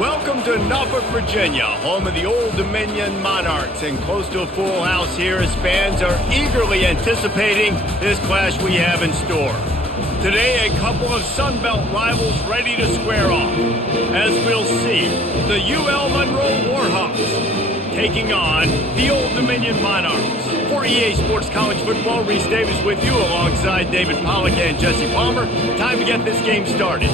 Welcome to Norfolk, Virginia, home of the Old Dominion Monarchs, and close to a full house here as fans are eagerly anticipating this clash we have in store. Today, a couple of Sun Belt rivals ready to square off. As we'll see, the UL Monroe Warhawks taking on the Old Dominion Monarchs. For EA Sports College Football, Reese Davis with you alongside David Pollack and Jesse Palmer. Time to get this game started.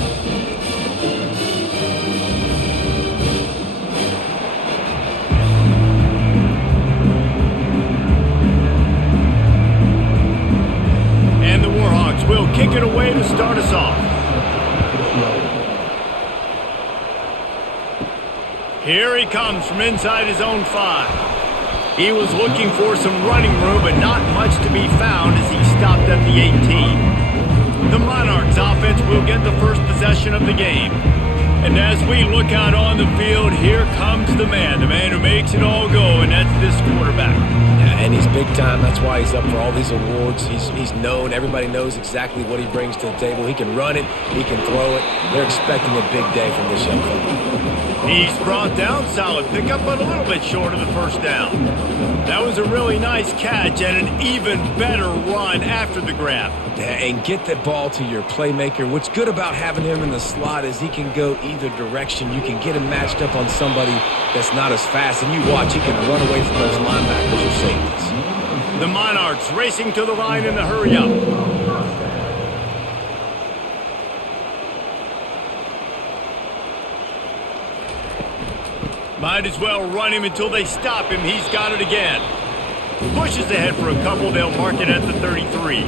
And the Warhawks will kick it away to start us off. Here he comes from inside his own 5. He was looking for some running room, but not much to be found as he stopped at the 18. The Monarchs offense will get the first possession of the game. And as we look out on the field, here comes the man who makes it all go, and that's this quarterback. Yeah, and he's big time. That's why he's up for all these awards. He's known. Everybody knows exactly what he brings to the table. He can run it. He can throw it. They're expecting a big day from this young fella. He's brought down, solid pickup, but a little bit short of the first down. That was a really nice catch and an even better run after the grab. Yeah, and get the ball to your playmaker. What's good about having him in the slot is he can go either direction. You can get him matched up on somebody that's not as fast, and you watch, he can run away from those linebackers or safeties. The Monarchs racing to the line in a hurry-up. Might as well run him until they stop him. He's got it again. Pushes ahead for a couple. They'll mark it at the 33.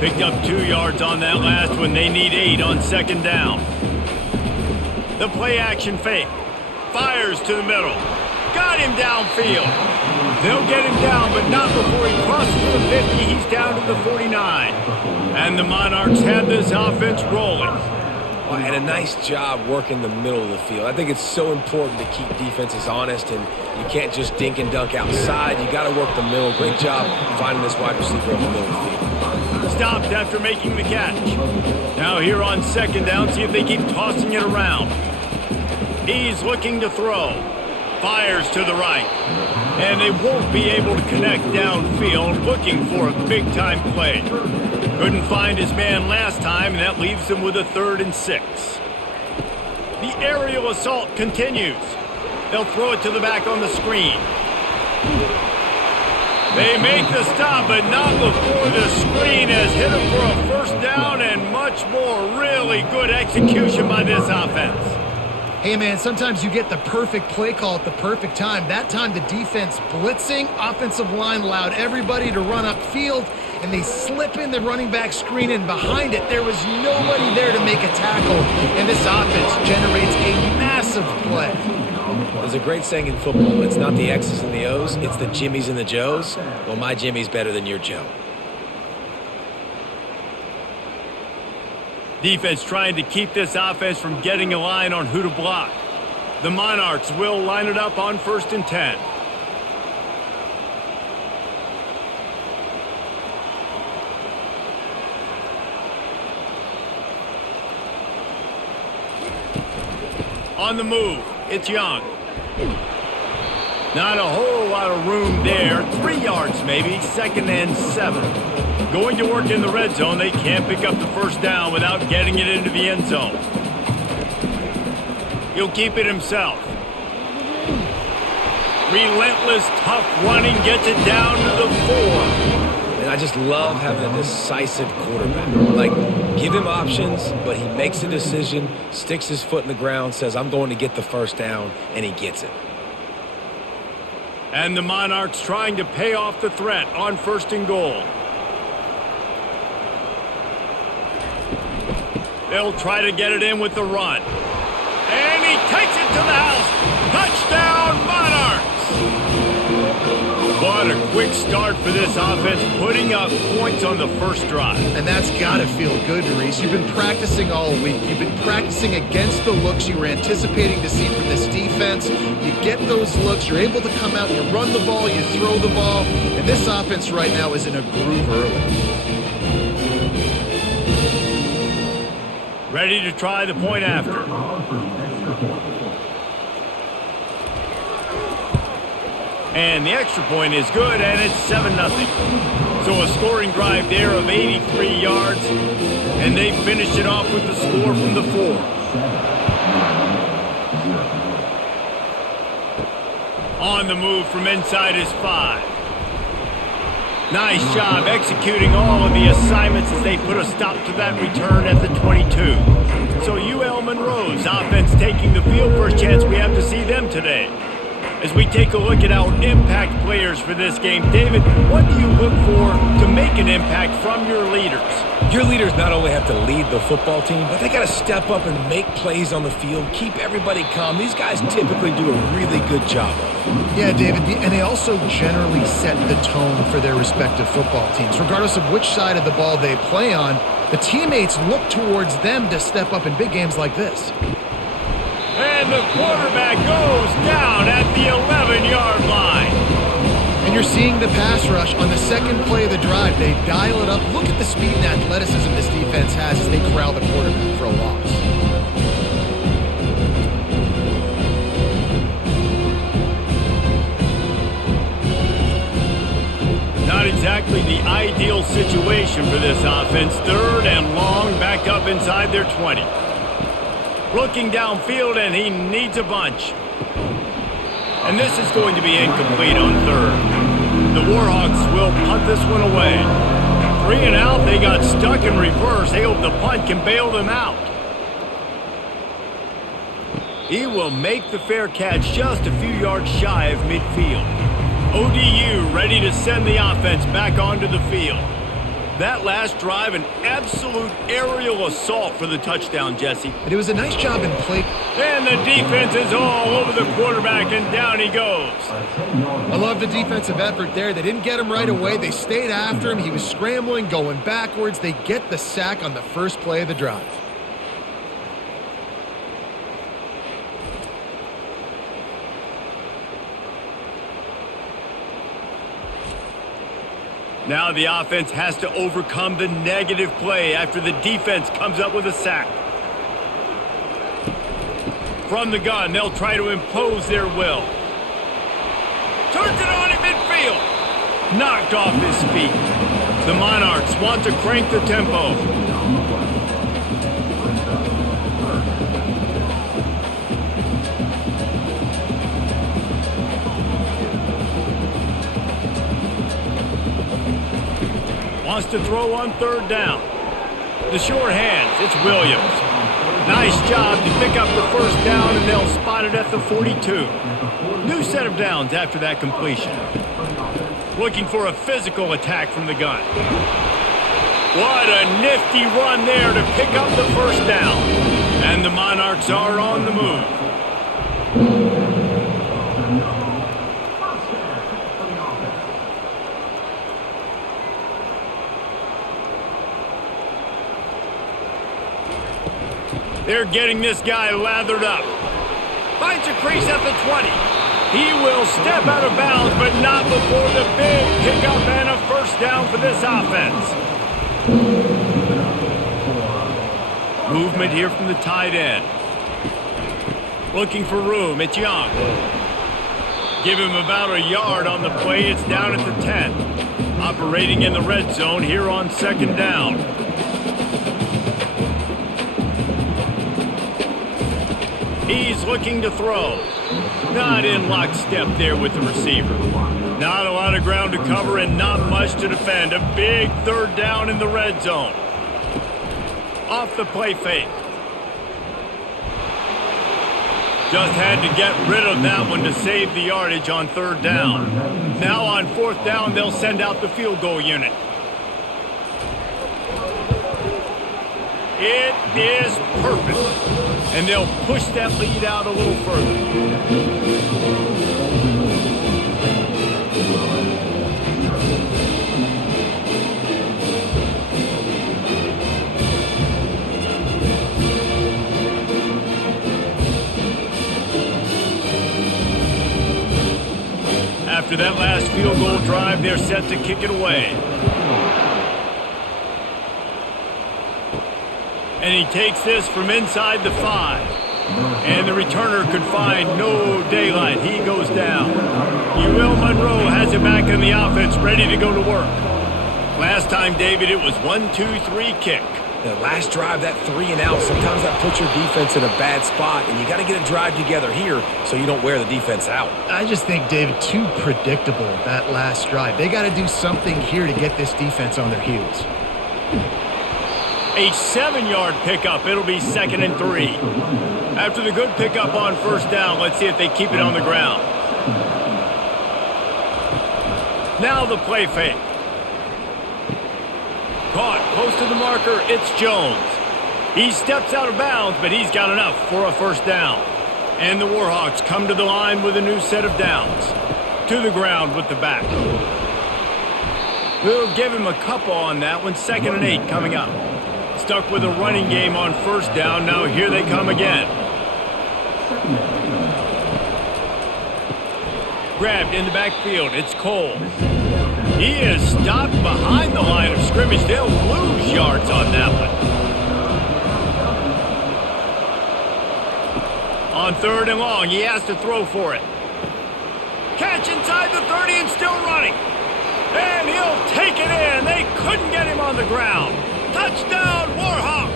Picked up 2 yards on that last one. They need 8 on second down. The play action fake. Fires to the middle. Got him downfield. They'll get him down, but not before he crosses the 50. He's down to the 49. And the Monarchs have this offense rolling. And a nice job working the middle of the field. I think it's so important to keep defenses honest, and you can't just dink and dunk outside. You got to work the middle. Great job finding this wide receiver in the middle of the field. Stopped after making the catch. Now here on second down, see if they keep tossing it around. He's looking to throw. Fires to the right. And they won't be able to connect downfield, looking for a big-time play. Couldn't find his man last time, and that leaves him with a 3rd and 6. The aerial assault continues. They'll throw it to the back on the screen. They make the stop, but not before the screen has hit him for a first down and much more. Really good execution by this offense. Hey, man, sometimes you get the perfect play call at the perfect time. That time the defense blitzing, offensive line allowed everybody to run upfield, and they slip in the running back screen, and behind it there was nobody there to make a tackle, and this offense generates a massive play. There's a great saying in football, it's not the X's and the O's, it's the Jimmies and the Joes. Well, my Jimmy's better than your Joe. Defense trying to keep this offense from getting a line on who to block. The Monarchs will line it up on 1st and 10. On the move, it's Young. Not a whole lot of room there. 3 yards maybe, 2nd and 7. Going to work in the red zone. They can't pick up the first down without getting it into the end zone. He'll keep it himself. Relentless, tough running, gets it down to the 4. And I just love having a decisive quarterback. Like, give him options, but he makes a decision, sticks his foot in the ground, says, I'm going to get the first down, and he gets it. And the Monarchs trying to pay off the threat on 1st and goal. They'll try to get it in with the run. And he takes it to the house. Touchdown, Monarchs! What a quick start for this offense, putting up points on the first drive. And that's got to feel good, Reese. You've been practicing all week. You've been practicing against the looks you were anticipating to see from this defense. You get those looks, you're able to come out, you run the ball, you throw the ball, and this offense right now is in a groove early. Ready to try the point after. And the extra point is good, and it's 7-0. So a scoring drive there of 83 yards, and they finished it off with the score from the 4. On the move from inside his 5. Nice job executing all of the assignments as they put a stop to that return at the 22. So UL Monroe's offense taking the field. First chance we have to see them today. As we take a look at our impact players for this game, David, what do you look for to make an impact from your leaders? Your leaders not only have to lead the football team, but they got to step up and make plays on the field, keep everybody calm. These guys typically do a really good job of it. Yeah, David, and they also generally set the tone for their respective football teams. Regardless of which side of the ball they play on, the teammates look towards them to step up in big games like this. And the quarterback goes down at the 11-yard line. And you're seeing the pass rush on the second play of the drive. They dial it up. Look at the speed and athleticism this defense has as they corral the quarterback for a loss. Not exactly the ideal situation for this offense. 3rd and long, back up inside their 20. Looking downfield, and he needs a bunch. And this is going to be incomplete on 3rd. The Warhawks will punt this one away. 3 and out, they got stuck in reverse. They hope the punt can bail them out. He will make the fair catch just a few yards shy of midfield. ODU ready to send the offense back onto the field. That last drive, an absolute aerial assault for the touchdown, Jesse. And it was a nice job in play. And the defense is all over the quarterback, and down he goes. I love the defensive effort there. They didn't get him right away. They stayed after him. He was scrambling, going backwards. They get the sack on the first play of the drive. Now the offense has to overcome the negative play after the defense comes up with a sack. From the gun, they'll try to impose their will. Turns it on at midfield. Knocked off his feet. The Monarchs want to crank the tempo. Wants to throw on 3rd down. The short hands, it's Williams. Nice job to pick up the first down, and they'll spot it at the 42. New set of downs after that completion. Looking for a physical attack from the gun. What a nifty run there to pick up the first down. And the Monarchs are on the move. They're getting this guy lathered up. Finds a crease at the 20. He will step out of bounds, but not before the big pickup and a first down for this offense. Movement here from the tight end. Looking for room. It's Young. Give him about a yard on the play. It's down at the 10. Operating in the red zone here on 2nd down. He's looking to throw. Not in lockstep there with the receiver. Not a lot of ground to cover and not much to defend. A big 3rd down in the red zone. Off the play fake. Just had to get rid of that one to save the yardage on 3rd down. Now on 4th down, they'll send out the field goal unit. It is perfect. And they'll push that lead out a little further. After that last field goal drive, they're set to kick it away. And he takes this from inside the 5. And the returner could find no daylight. He goes down. ULM has it back in the offense, ready to go to work. Last time, David, it was 1-2-3 kick. The last drive, that 3 and out, sometimes that puts your defense in a bad spot, and you got to get a drive together here so you don't wear the defense out. I just think, David, too predictable, that last drive. They got to do something here to get this defense on their heels. A 7-yard pickup. It'll be 2nd and 3. After the good pickup on first down, let's see if they keep it on the ground. Now the play fake. Caught close to the marker, it's Jones. He steps out of bounds, but he's got enough for a first down. And the Warhawks come to the line with a new set of downs. To the ground with the back. We'll give him a couple on that one. 2nd and 8 coming up. Stuck with a running game on first down. Now here they come again. Grabbed in the backfield. It's Cole. He is stopped behind the line of scrimmage. They'll lose yards on that one. On 3rd and long, he has to throw for it. Catch inside the 30 and still running. And he'll take it in. They couldn't get him on the ground. Touchdown, Warhawks!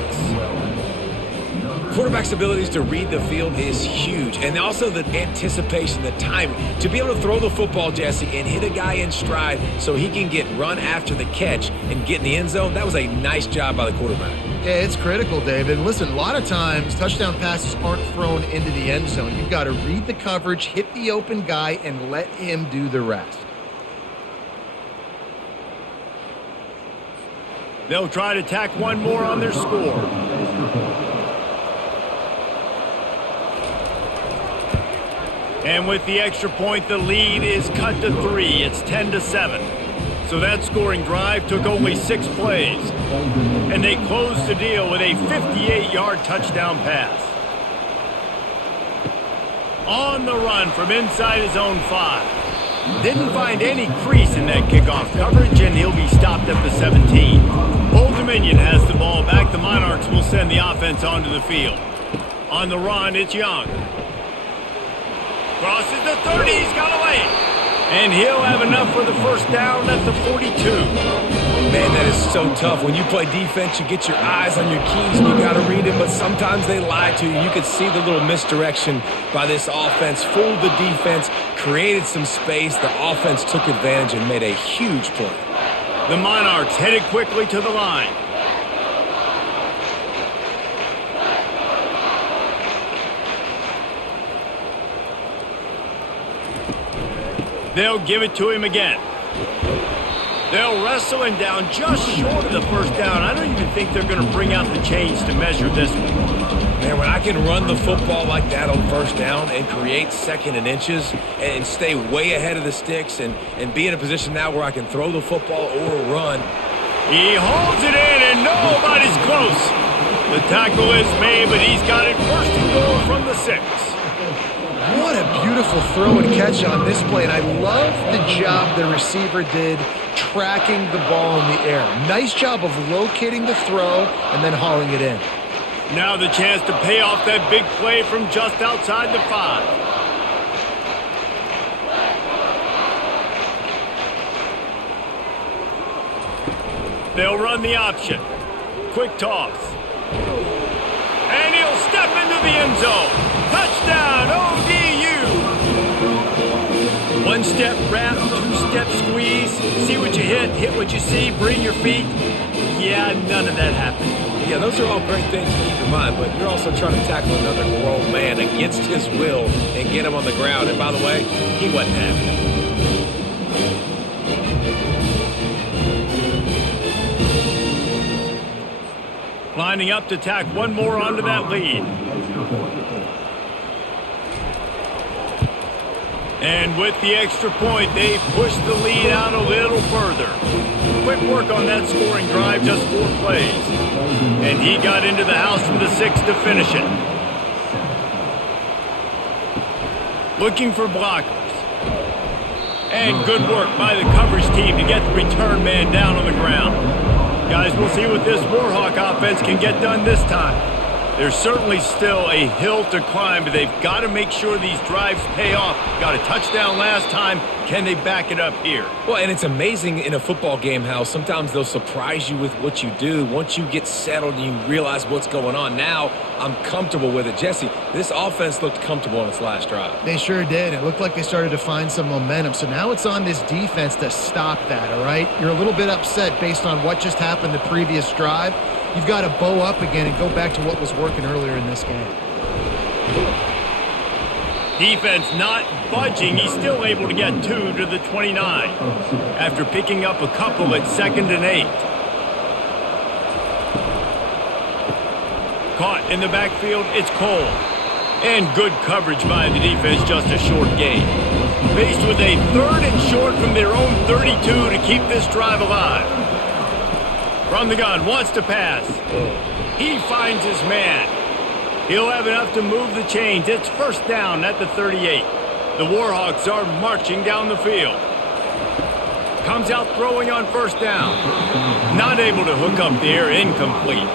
Quarterback's abilities to read the field is huge, and also the anticipation, the timing. To be able to throw the football, Jesse, and hit a guy in stride so he can get run after the catch and get in the end zone, that was a nice job by the quarterback. Yeah, it's critical, David. Listen, a lot of times touchdown passes aren't thrown into the end zone. You've got to read the coverage, hit the open guy, and let him do the rest. They'll try to tack one more on their score. And with the extra point, the lead is cut to 3. It's 10-7. So that scoring drive took only 6 plays. And they closed the deal with a 58-yard touchdown pass. On the run from inside his own 5. Didn't find any crease in that kickoff coverage, and he'll be stopped at the 17. Old Dominion has the ball back. The Monarchs will send the offense onto the field. On the run, it's Young. Crosses the 30, he's got away. And he'll have enough for the first down at the 42. Man, that is so tough. When you play defense, you get your eyes on your keys and you got to read them, but sometimes they lie to you. You could see the little misdirection by this offense. Fooled the defense, created some space. The offense took advantage and made a huge play. The Monarchs headed quickly to the line. They'll give it to him again. They'll wrestle him down just short of the first down. I don't even think they're going to bring out the chains to measure this one. Man, when I can run the football like that on first down and create 2nd and inches and stay way ahead of the sticks and be in a position now where I can throw the football or run. He holds it in and nobody's close. The tackle is made, but he's got it 1st and goal from the 6. What a beautiful throw and catch on this play, and I love the job the receiver did tracking the ball in the air. Nice job of locating the throw and then hauling it in. Now the chance to pay off that big play from just outside the 5. They'll run the option. Quick toss. And he'll step into the end zone. Touchdown, ODU! 1-step wrap, 2-step squeeze. See what you hit what you see, bring your feet. Yeah, none of that happened. Yeah, those are all great things to keep in mind, but you're also trying to tackle another grown man against his will and get him on the ground. And by the way, he wasn't having it. Lining up to tack one more onto that lead. And with the extra point, they push the lead out a little further. Quick work on that scoring drive, just 4 plays. And he got into the house from the 6 to finish it. Looking for blockers. And good work by the coverage team to get the return man down on the ground. Guys, we'll see what this Warhawk offense can get done this time. There's certainly still a hill to climb, but they've got to make sure these drives pay off. Got a touchdown last time. Can they back it up here? Well, and it's amazing in a football game how sometimes they'll surprise you with what you do. Once you get settled and you realize what's going on, now I'm comfortable with it. Jesse, this offense looked comfortable on its last drive. They sure did. It looked like they started to find some momentum. So now it's on this defense to stop that, all right? You're a little bit upset based on what just happened the previous drive. You've got to bow up again and go back to what was working earlier in this game. Defense not budging. He's still able to get 2 to the 29 after picking up a couple at 2nd and 8. Caught in the backfield, it's Cole. And good coverage by the defense, just a short gain. Faced with a 3rd and short from their own 32 to keep this drive alive. From the gun, wants to pass. He finds his man. He'll have enough to move the chains. It's 1st down at the 38. The Warhawks are marching down the field. Comes out throwing on 1st down. Not able to hook up there, incomplete.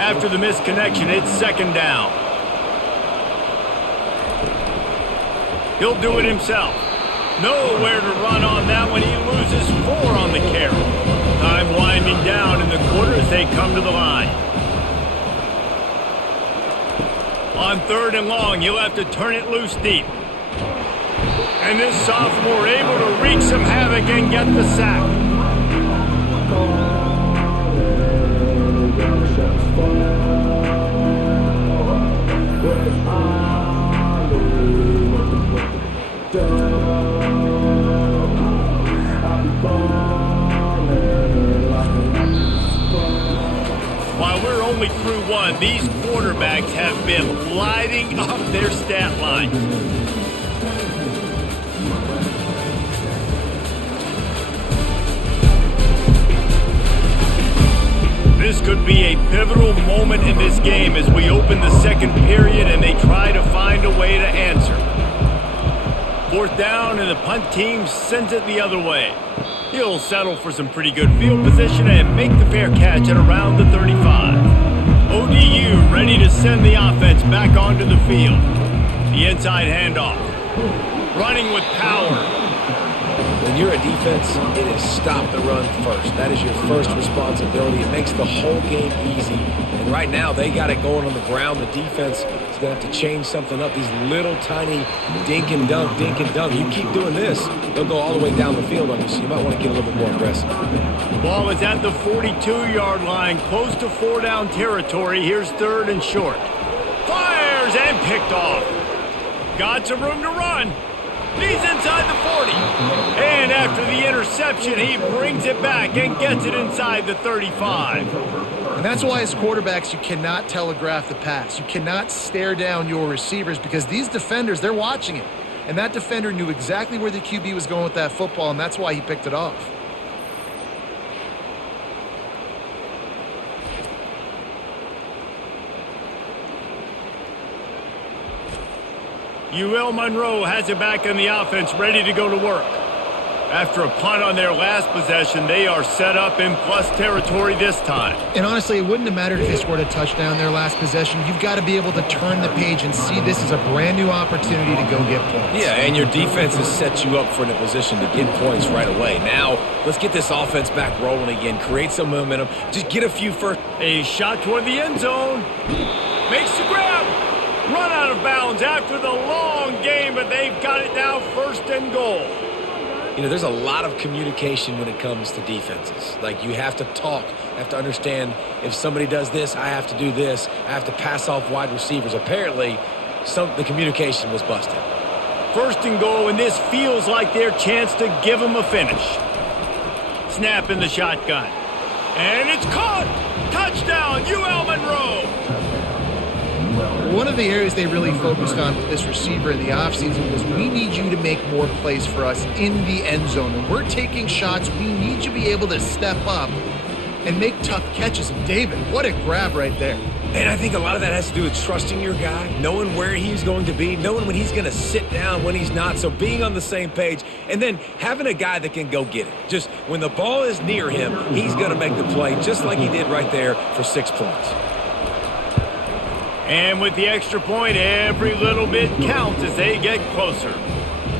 After the misconnection, it's 2nd down. He'll do it himself. Nowhere to run on that one. He loses 4 on the carry. Time winding down in the quarter as they come to the line. On 3rd and long, you'll have to turn it loose deep. And this sophomore able to wreak some havoc and get the sack. While we're only through one, these quarterbacks have been lighting up their stat lines. This could be a pivotal moment in this game as we open the 2nd period and they try to find a way to answer. 4th down and the punt team sends it the other way. He'll settle for some pretty good field position and make the fair catch at around the 35. ODU ready to send the offense back onto the field. The inside handoff. Running with power. When you're a defense, it is stop the run first. That is your first responsibility. It makes the whole game easy. And right now, they got it going on the ground. The defense is going to have to change something up. These little tiny dink and dunk, dink and dunk. You keep doing this, they'll go all the way down the field on you, so you might want to get a little bit more aggressive. Ball is at the 42-yard line, close to 4-down territory. Here's 3rd and short. Fires and picked off. Got some room to run. He's inside the 40. And after the interception, he brings it back and gets it inside the 35. And that's why as quarterbacks, you cannot telegraph the pass. You cannot stare down your receivers because these defenders, they're watching it. And that defender knew exactly where the QB was going with that football, and that's why he picked it off. UL Monroe has it back in the offense, ready to go to work. After a punt on their last possession, they are set up in plus territory this time. And honestly, it wouldn't have mattered if they scored a touchdown their last possession. You've got to be able to turn the page and see this as a brand new opportunity to go get points. Yeah, and your defense has set you up for a position to get points right away. Now, let's get this offense back rolling again. Create some momentum. Just get a few first. A shot toward the end zone. Makes the grab. Run out of bounds after the long game, but they've got it now 1st and goal. You know, there's a lot of communication when it comes to defenses. Like, you have to talk. You have to understand if somebody does this, I have to do this. I have to pass off wide receivers. Apparently, the communication was busted. 1st and goal, and this feels like their chance to give them a finish. Snap in the shotgun. And it's caught! Touchdown, UL Monroe! One of the areas they really focused on with this receiver in the offseason was we need you to make more plays for us in the end zone. When we're taking shots, we need you to be able to step up and make tough catches. And David, what a grab right there. And I think a lot of that has to do with trusting your guy, knowing where he's going to be, knowing when he's going to sit down, when he's not. So being on the same page, and then having a guy that can go get it. Just when the ball is near him, he's going to make the play just like he did right there for 6 points. And with the extra point, every little bit counts as they get closer.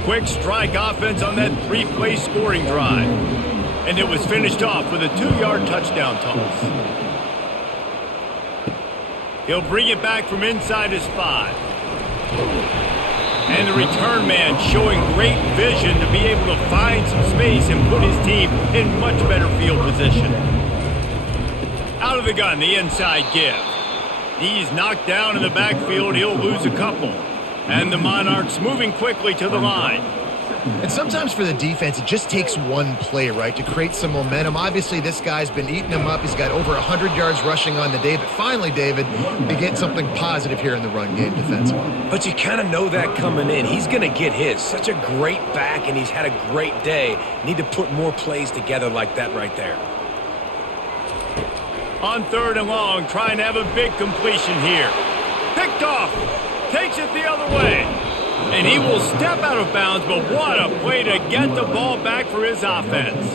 Quick strike offense on that three-play scoring drive. And it was finished off with a 2-yard touchdown toss. He'll bring it back from inside his 5. And the return man showing great vision to be able to find some space and put his team in much better field position. Out of the gun, the inside give. He's knocked down in the backfield. He'll lose a couple. And the Monarchs moving quickly to the line. And sometimes for the defense, it just takes one play, right, to create some momentum. Obviously, this guy's been eating them up. He's got over 100 yards rushing on the day. But finally, David, they get something positive here in the run game defensively. But you kind of know that coming in. He's going to get his. Such a great back, and he's had a great day. Need to put more plays together like that right there. On 3rd and long, trying to have a big completion here. Picked off. Takes it the other way. And he will step out of bounds, but what a play to get the ball back for his offense.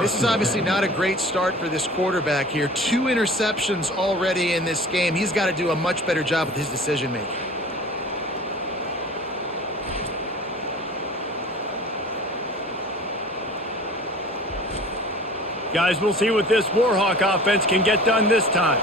This is obviously not a great start for this quarterback here. 2 interceptions already in this game. He's got to do a much better job with his decision-making. Guys, we'll see what this Warhawk offense can get done this time.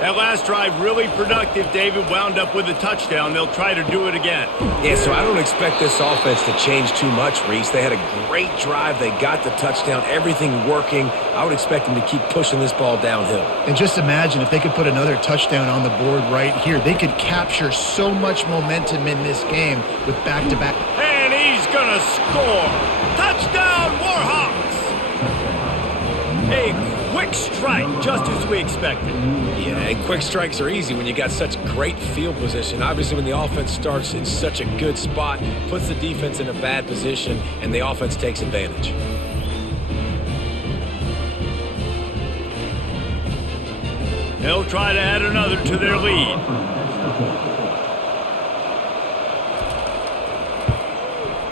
That last drive really productive. David wound up with a touchdown. They'll try to do it again. Yeah, so I don't expect this offense to change too much, Reese. They had a great drive. They got the touchdown. Everything working. I would expect them to keep pushing this ball downhill. And just imagine if they could put another touchdown on the board right here. They could capture so much momentum in this game with back-to-back. And he's going to score. Touchdown, Warhawks! A quick strike, just as we expected. Yeah, and quick strikes are easy when you got such great field position. Obviously, when the offense starts in such a good spot, puts the defense in a bad position, and the offense takes advantage. They'll try to add another to their lead.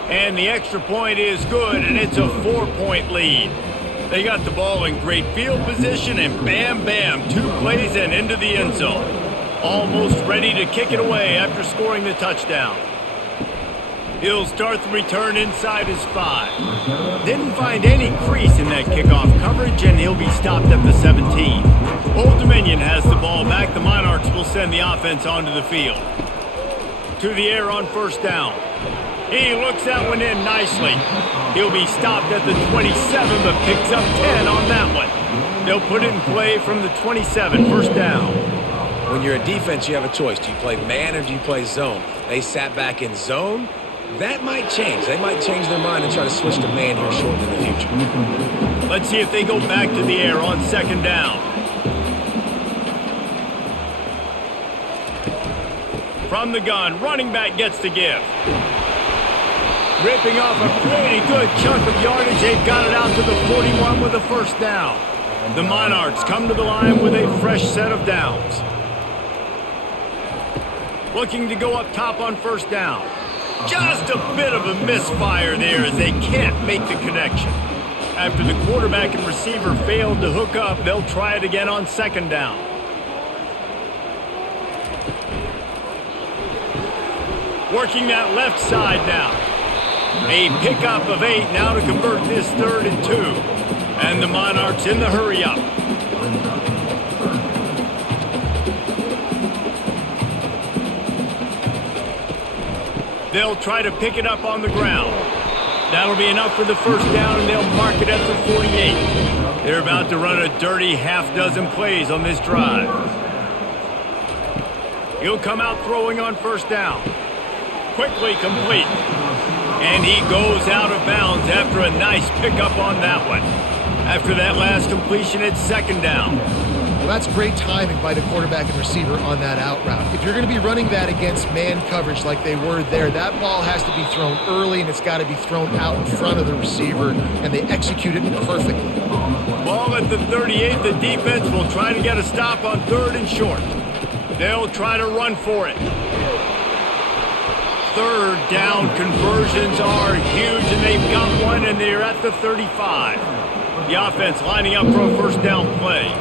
And the extra point is good, and it's a 4-point lead. They got the ball in great field position, and bam, bam, 2 plays and into the end zone. Almost ready to kick it away after scoring the touchdown. He'll start the return inside his 5. Didn't find any crease in that kickoff coverage, and he'll be stopped at the 17. Old Dominion has the ball back. The Monarchs will send the offense onto the field. To the air on 1st down. He looks that one in nicely. He'll be stopped at the 27, but picks up 10 on that one. They'll put it in play from the 27, 1st down. When you're a defense, you have a choice. Do you play man or do you play zone? They sat back in zone. That might change. They might change their mind and try to switch to man here short in the future. Let's see if they go back to the air on 2nd down. From the gun, running back gets the give. Ripping off a pretty good chunk of yardage. They've got it out to the 41 with a 1st down. The Monarchs come to the line with a fresh set of downs. Looking to go up top on 1st down. Just a bit of a misfire there as they can't make the connection. After the quarterback and receiver failed to hook up, they'll try it again on 2nd down. Working that left side now. A pickup of 8 now to convert this 3rd and 2. And the Monarchs in the hurry up. They'll try to pick it up on the ground. That'll be enough for the 1st down, and they'll mark it at the 48. They're about to run a dirty half-dozen plays on this drive. He'll come out throwing on 1st down. Quickly complete. And he goes out of bounds after a nice pickup on that one. After that last completion, it's 2nd down. Well, that's great timing by the quarterback and receiver on that out route. If you're going to be running that against man coverage like they were there, that ball has to be thrown early, and it's got to be thrown out in front of the receiver, and they execute it perfectly. Ball at the 38. The defense will try to get a stop on 3rd and short. They'll try to run for it. 3rd down conversions are huge, and they've got one, and they're at the 35. The offense lining up for a 1st down play.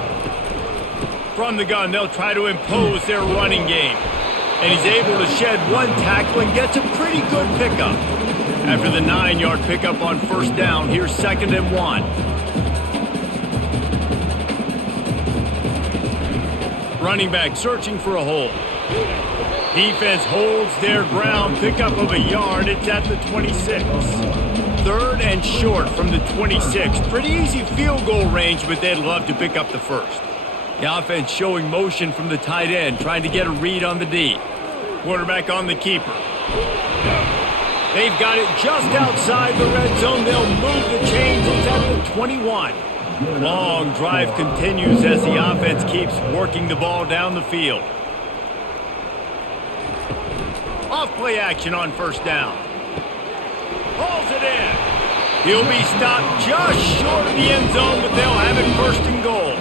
From the gun, they'll try to impose their running game. And he's able to shed one tackle and gets a pretty good pickup. After the 9-yard pickup on first down, here's 2nd and 1. Running back searching for a hole. Defense holds their ground, pickup of a yard. It's at the 26. 3rd and short from the 26. Pretty easy field goal range, but they'd love to pick up the first. The offense showing motion from the tight end, trying to get a read on the D. Quarterback on the keeper. They've got it just outside the red zone. They'll move the chains. It's at the 21. Long drive continues as the offense keeps working the ball down the field. Off play action on first down. Hauls it in. He'll be stopped just short of the end zone, but they'll have it 1st and goal.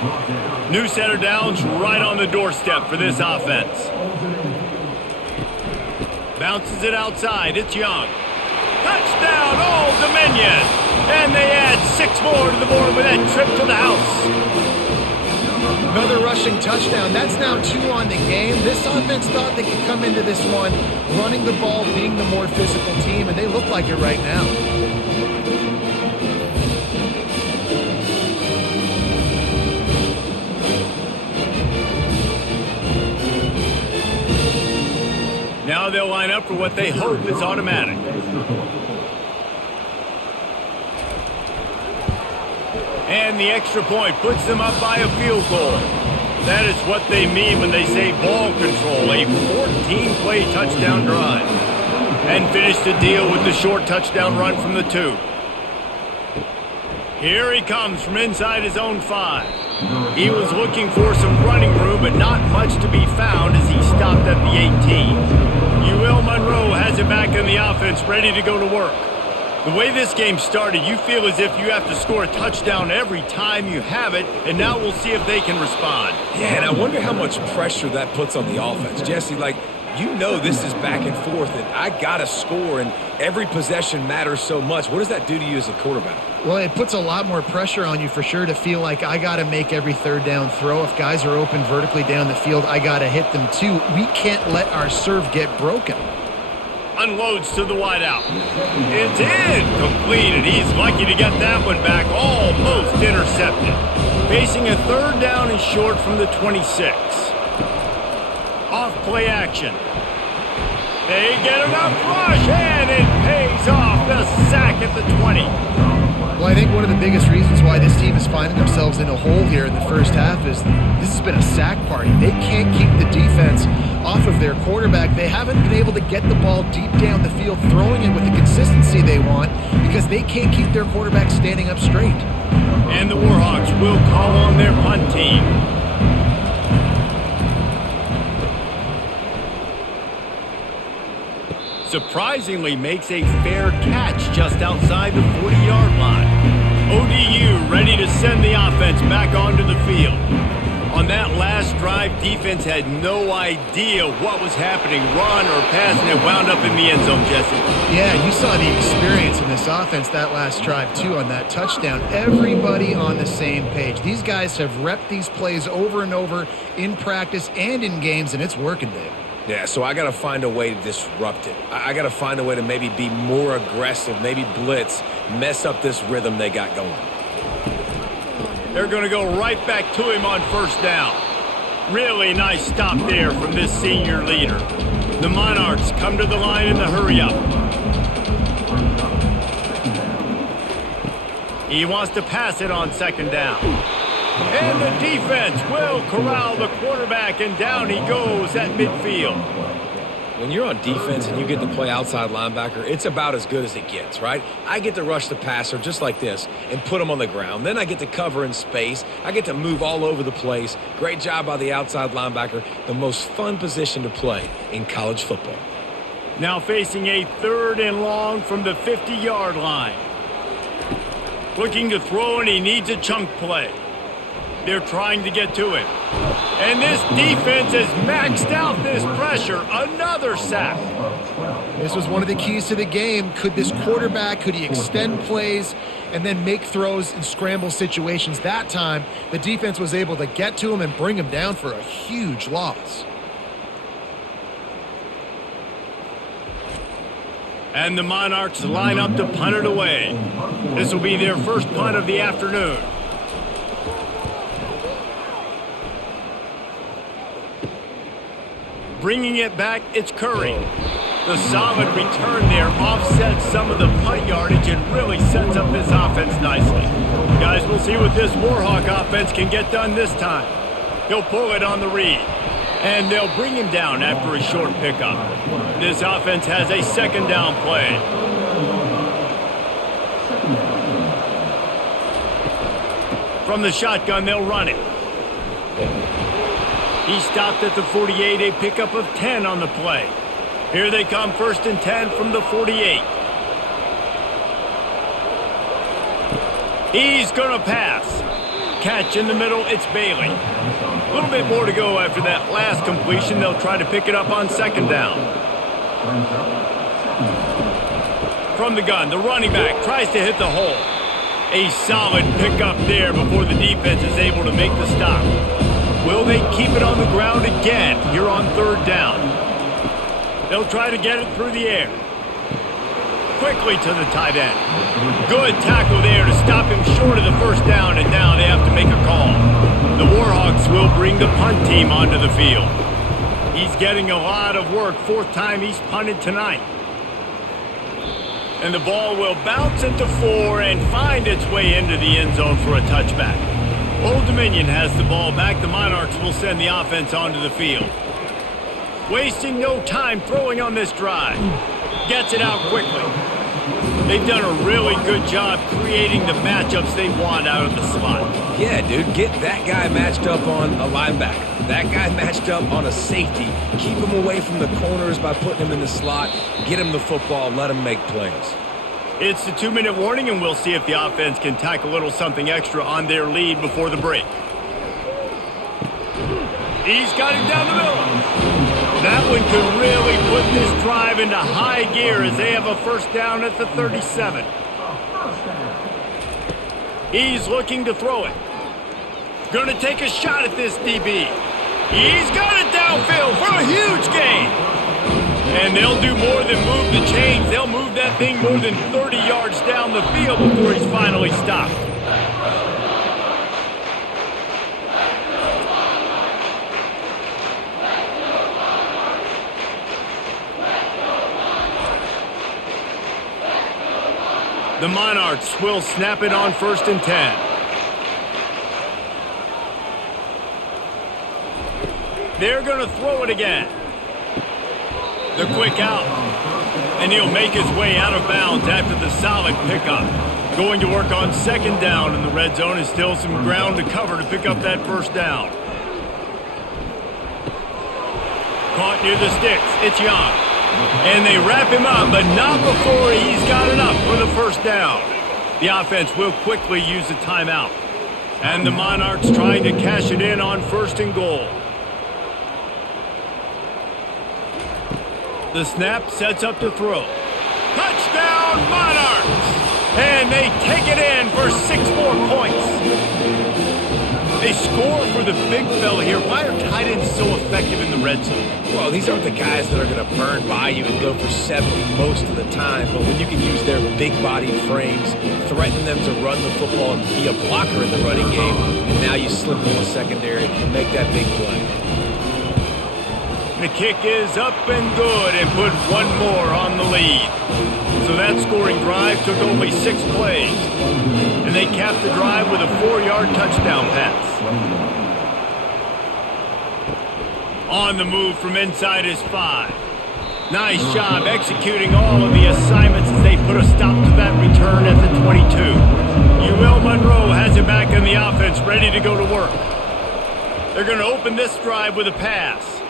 New set of downs right on the doorstep for this offense. Bounces it outside. It's Young. Touchdown, Old Dominion. And they add 6 more to the board with that trip to the house. Another rushing touchdown. That's now 2 on the game. This offense thought they could come into this one running the ball, being the more physical team, and they look like it right now. Now they'll line up for what they hope is automatic. And the extra point puts them up by a field goal. That is what they mean when they say ball control, a 14-play touchdown drive. And finish the deal with the short touchdown run from the 2. Here he comes from inside his own 5. He was looking for some running room, but not much to be found as he stopped at the 18. UL Monroe has it back in the offense, ready to go to work. The way this game started, you feel as if you have to score a touchdown every time you have it, and now we'll see if they can respond. Yeah, and I wonder how much pressure that puts on the offense. Jesse, you know this is back and forth, and I got to score, and every possession matters so much. What does that do to you as a quarterback? Well, it puts a lot more pressure on you for sure to feel like I got to make every 3rd down throw. If guys are open vertically down the field, I got to hit them too. We can't let our serve get broken. Unloads to the wideout. It's completed. He's lucky to get that one back. Almost intercepted. Facing a 3rd down and short from the 26. Off play action. They get enough rush, and it pays off. The sack at the 20. Well, I think one of the biggest reasons why this team is finding themselves in a hole here in the first half is this has been a sack party. They can't keep the defense off of their quarterback. They haven't been able to get the ball deep down the field, throwing it with the consistency they want because they can't keep their quarterback standing up straight. And the Warhawks will call on their punt team. Surprisingly makes a fair catch just outside the 40-yard line. ODU ready to send the offense back onto the field. On that last drive, defense had no idea what was happening, run or pass, and it wound up in the end zone, Jesse. Yeah, you saw the experience in this offense that last drive, too, on that touchdown. Everybody on the same page. These guys have repped these plays over and over in practice and in games, and it's working, Dave. Yeah, so I got to find a way to disrupt it. I got to find a way to maybe be more aggressive, maybe blitz, mess up this rhythm they got going. They're going to go right back to him on first down. Really nice stop there from this senior leader. The Monarchs come to the line in the hurry-up. He wants to pass it on 2nd down. And the defense will corral the quarterback, and down he goes at midfield. When you're on defense and you get to play outside linebacker, it's about as good as it gets, right? I get to rush the passer just like this and put him on the ground. Then I get to cover in space. I get to move all over the place. Great job by the outside linebacker. The most fun position to play in college football. Now facing a 3rd and long from the 50-yard line. Looking to throw, and he needs a chunk play. They're trying to get to it. And this defense has maxed out this pressure. Another sack. This was one of the keys to the game. Could this quarterback, could he extend plays and then make throws in scramble situations? That time, the defense was able to get to him and bring him down for a huge loss. And the Monarchs line up to punt it away. This will be their first punt of the afternoon. Bringing it back, it's Curry. The solid return there offsets some of the punt yardage and really sets up this offense nicely. Guys, we'll see what this Warhawk offense can get done this time. He'll pull it on the read. And they'll bring him down after a short pickup. This offense has a second down play. From the shotgun, they'll run it. He stopped at the 48, a pickup of 10 on the play. Here they come, 1st and 10 from the 48. He's going to pass. Catch in the middle, it's Bailey. A little bit more to go after that last completion. They'll try to pick it up on second down. From the gun, the running back tries to hit the hole. A solid pickup there before the defense is able to make the stop. Will they keep it on the ground again here on 3rd down? They'll try to get it through the air. Quickly to the tight end. Good tackle there to stop him short of the first down, and now they have to make a call. The Warhawks will bring the punt team onto the field. He's getting a lot of work, 4th time he's punted tonight. And the ball will bounce into 4 and find its way into the end zone for a touchback. Old Dominion has the ball back. The Monarchs will send the offense onto the field. Wasting no time throwing on this drive. Gets it out quickly. They've done a really good job creating the matchups they want out of the slot. Yeah, dude, get that guy matched up on a linebacker. That guy matched up on a safety. Keep him away from the corners by putting him in the slot. Get him the football, let him make plays. It's the 2-minute warning, and we'll see if the offense can tack a little something extra on their lead before the break. He's got it down the middle. That one could really put this drive into high gear as they have a first down at the 37. He's looking to throw it. Gonna take a shot at this DB. He's got it downfield for a huge gain. And they'll do more than move the chains. They'll move that thing more than 30 yards down the field before he's finally stopped. The Monarchs will snap it on 1st and 10. They're going to throw it again. The quick out. And he'll make his way out of bounds after the solid pickup. Going to work on 2nd down, and the red zone is still some ground to cover to pick up that first down. Caught near the sticks. It's Young. And they wrap him up, but not before he's got enough for the first down. The offense will quickly use a timeout. And the Monarchs trying to cash it in on 1st and goal. The snap sets up to throw. Touchdown, Monarchs! And they take it in for 6 more points. They score for the big fella here. Why are tight ends so effective in the red zone? Well, these aren't the guys that are going to burn by you and go for 70 most of the time, but when you can use their big-bodied frames, threaten them to run the football and be a blocker in the running game, and now you slip in the secondary and make that big play. The kick is up and good and put one more on the lead. So that scoring drive took only 6 plays. And they capped the drive with a 4-yard touchdown pass. On the move from inside his 5. Nice job executing all of the assignments as they put a stop to that return at the 22. UL Monroe has it back in the offense, ready to go to work. They're going to open this drive with a pass.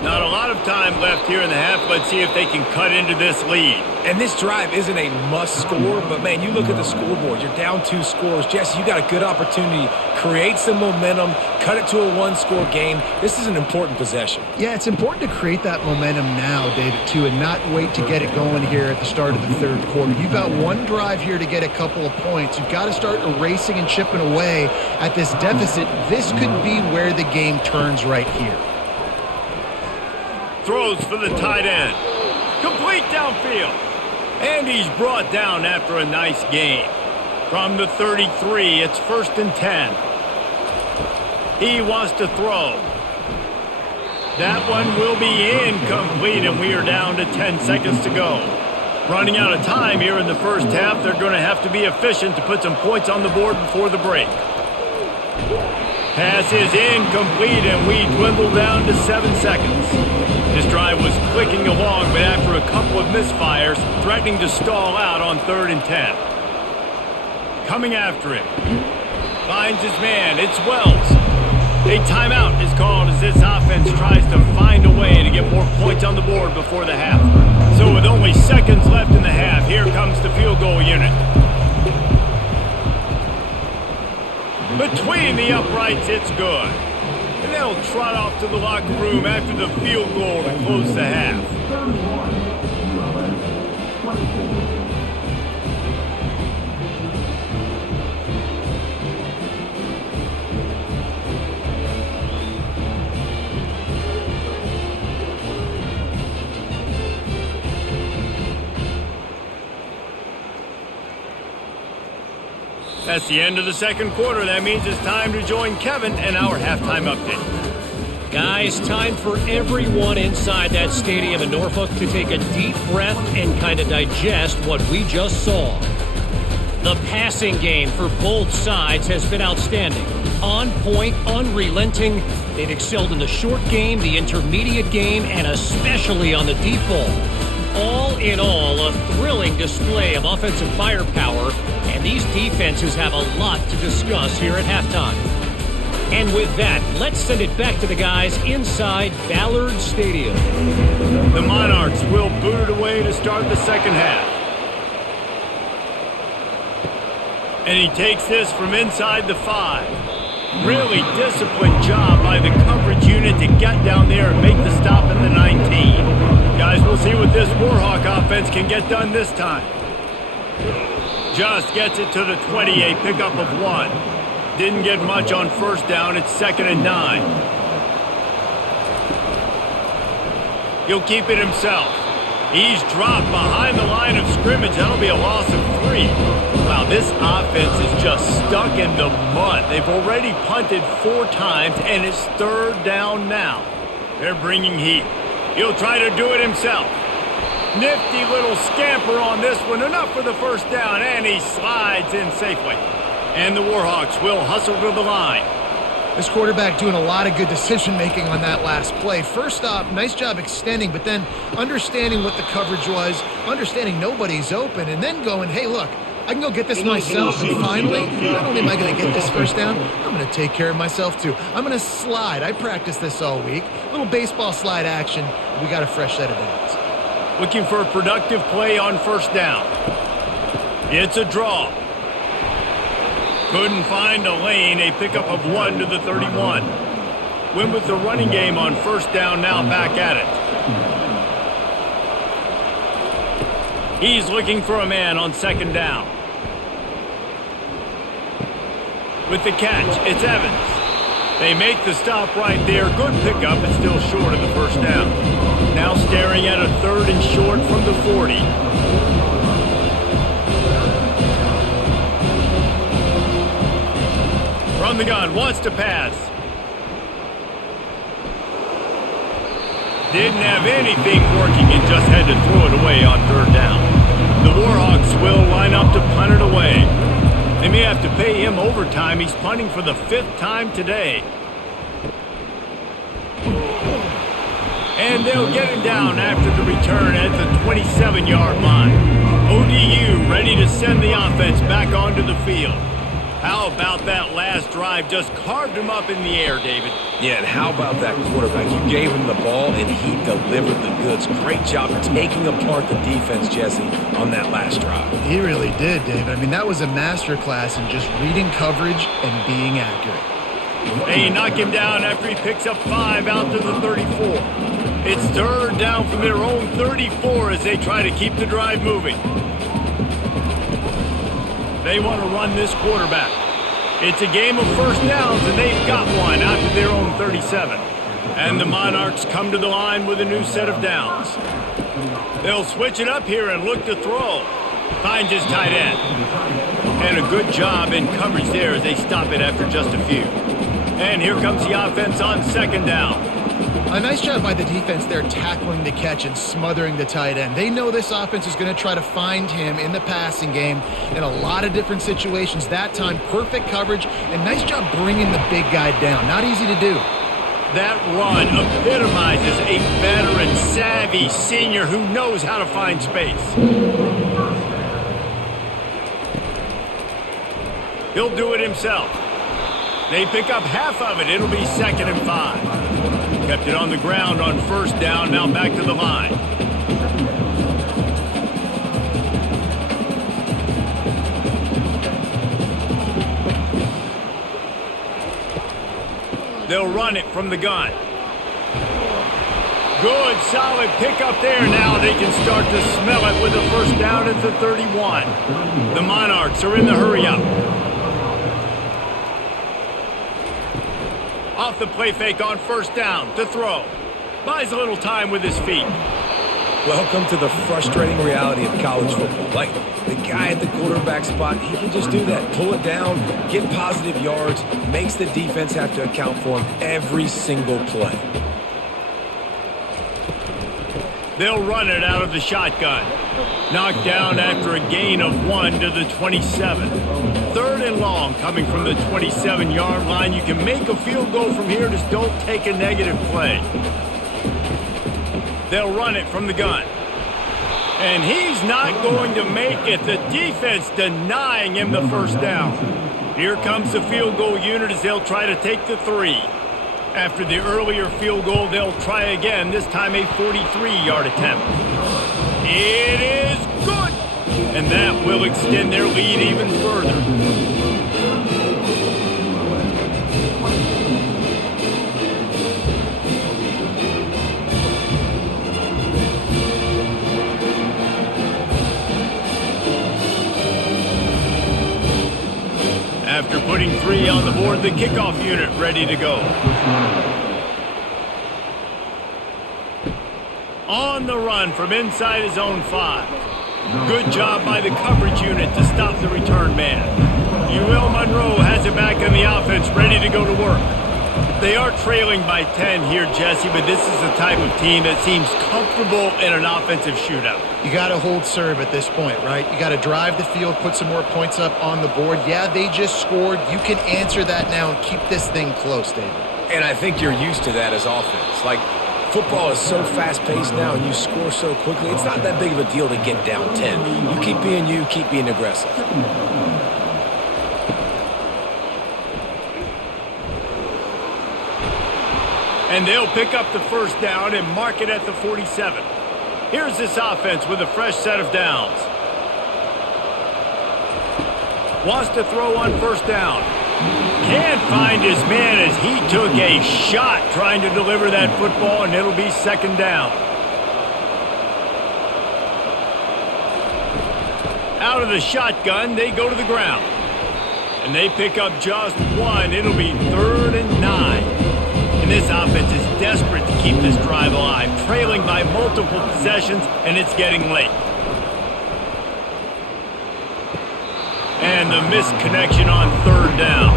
Not a lot of time left here in the half. Let's see if they can cut into this lead. And this drive isn't a must score, but man, you look at the scoreboard. You're down 2 scores. Jesse, you got a good opportunity. Create some momentum. Cut it to a 1-score game. This is an important possession. Yeah, it's important to create that momentum now, David, too, and not wait to get it going here at the start of the third quarter. You've got one drive here to get a couple of points. You've got to start erasing and chipping away at this deficit. This could be where the game turns right here. Throws for the tight end. Complete downfield. And he's brought down after a nice gain. From the 33, it's 1st and 10. He wants to throw. That one will be incomplete, and we are down to 10 seconds to go. Running out of time here in the first half, they're going to have to be efficient to put some points on the board before the break. Pass is incomplete, and we dwindle down to 7 seconds. This drive was clicking along, but after a couple of misfires, threatening to stall out on 3rd and 10. Coming after him. Finds his man. It's Wells. A timeout is called as this offense tries to find a way to get more points on the board before the half. So with only seconds left in the half, here comes the field goal unit. Between the uprights, it's good. And they'll trot off to the locker room after the field goal to close the half. That's the end of the second quarter. That means it's time to join Kevin and our halftime update. Guys, time for everyone inside that stadium in Norfolk to take a deep breath and kind of digest what we just saw. The passing game for both sides has been outstanding. On point, unrelenting. They've excelled in the short game, the intermediate game, and especially on the deep ball. All in all, a thrilling display of offensive firepower, and these defenses have a lot to discuss here at halftime. And with that, let's send it back to the guys inside Ballard Stadium. The Monarchs will boot it away to start the second half. And he takes this from inside the 5. Really disciplined job by the coverage unit to get down there and make the stop at the 19. Guys, we'll see what this Warhawk offense can get done this time. Just gets it to the 20, a pickup of 1. Didn't get much on first down. It's 2nd and 9. He'll keep it himself. He's dropped behind the line of scrimmage. That'll be a loss of 3. Wow, this offense is just stuck in the mud. They've already punted 4 times, and it's 3rd down now. They're bringing heat. He'll try to do it himself. Nifty little scamper on this one. Enough for the first down, and he slides in safely. And the Warhawks will hustle to the line. This quarterback doing a lot of good decision-making on that last play. First off, nice job extending, but then understanding what the coverage was, understanding nobody's open, and then going, hey, look, I can go get this myself. And finally, not only am I going to get this first down, I'm going to take care of myself too. I'm going to slide. I practiced this all week. Little baseball slide action. We got a fresh set of downs. Looking for a productive play on first down. It's a draw. Couldn't find a lane. A pickup of 1 to the 31. Win with the running game on first down, now back at it. He's looking for a man on 2nd down. With the catch, it's Evans. They make the stop right there. Good pickup, but still short of the first down. Now staring at a 3rd and short from the 40. From the gun, wants to pass. Didn't have anything working and just had to throw it away on 3rd down. The Warhawks will line up to punt it away. They may have to pay him overtime. He's punting for the 5th time today. And they'll get him down after the return at the 27-yard line. ODU ready to send the offense back onto the field. How about that last drive? Just carved him up in the air, David. Yeah, and how about that quarterback? You gave him the ball, and he delivered the goods. Great job taking apart the defense, Jesse, on that last drive. He really did, David. I mean, that was a masterclass in just reading coverage and being accurate. They knock him down after he picks up 5 out to the 34. It's third down from their own 34 as they try to keep the drive moving. They want to run this quarterback. It's a game of first downs, and they've got one out to their own 37. And the Monarchs come to the line with a new set of downs. They'll switch it up here and look to throw. Finds his tight end. And a good job in coverage there as they stop it after just a few. And here comes the offense on second down. A nice job by the defense there tackling the catch and smothering the tight end. They know this offense is going to try to find him in the passing game in a lot of different situations. That time, perfect coverage and nice job bringing the big guy down. Not easy to do. That run epitomizes a veteran, savvy senior who knows how to find space. He'll do it himself. They pick up half of it. It'll be 2nd and 5. Kept it on the ground on first down, now back to the line. They'll run it from the gun. Good, solid pickup there. Now they can start to smell it with a first down at the 31. The Monarchs are in the hurry-up. Off the play fake on first down to throw. Buys a little time with his feet. Welcome to the frustrating reality of college football. Like, the guy at the quarterback spot, he can just do that. Pull it down, get positive yards, makes the defense have to account for him every single play. They'll run it out of the shotgun. Knocked down after a gain of 1 to the 27. 3rd and long coming from the 27-yard line. You can make a field goal from here, just don't take a negative play. They'll run it from the gun. And he's not going to make it. The defense denying him the first down. Here comes the field goal unit as they'll try to take the 3. After the earlier field goal, they'll try again, this time a 43-yard attempt. It is good! And that will extend their lead even further. After putting 3 on the board, the kickoff unit ready to go. On the run from inside his own 5. Good job by the coverage unit to stop the return man. UL Monroe has it back on the offense, ready to go to work. They are trailing by 10 here, Jesse, but this is the type of team that seems comfortable in an offensive shootout. You got to hold serve at this point, right? You got to drive the field, put some more points up on the board. Yeah, they just scored. You can answer that now and keep this thing close, David. And I think you're used to that as offense. Like, football is so fast-paced now and you score so quickly, it's not that big of a deal to get down 10. You keep being you, keep being aggressive. And they'll pick up the first down and mark it at the 47. Here's this offense with a fresh set of downs. Wants to throw on first down. Can't find his man as he took a shot trying to deliver that football, and it'll be 2nd down. Out of the shotgun, they go to the ground. And they pick up just 1. It'll be 3rd and 9. And this offense is desperate to keep this drive alive, trailing by multiple possessions, and it's getting late. And the missed connection on 3rd down.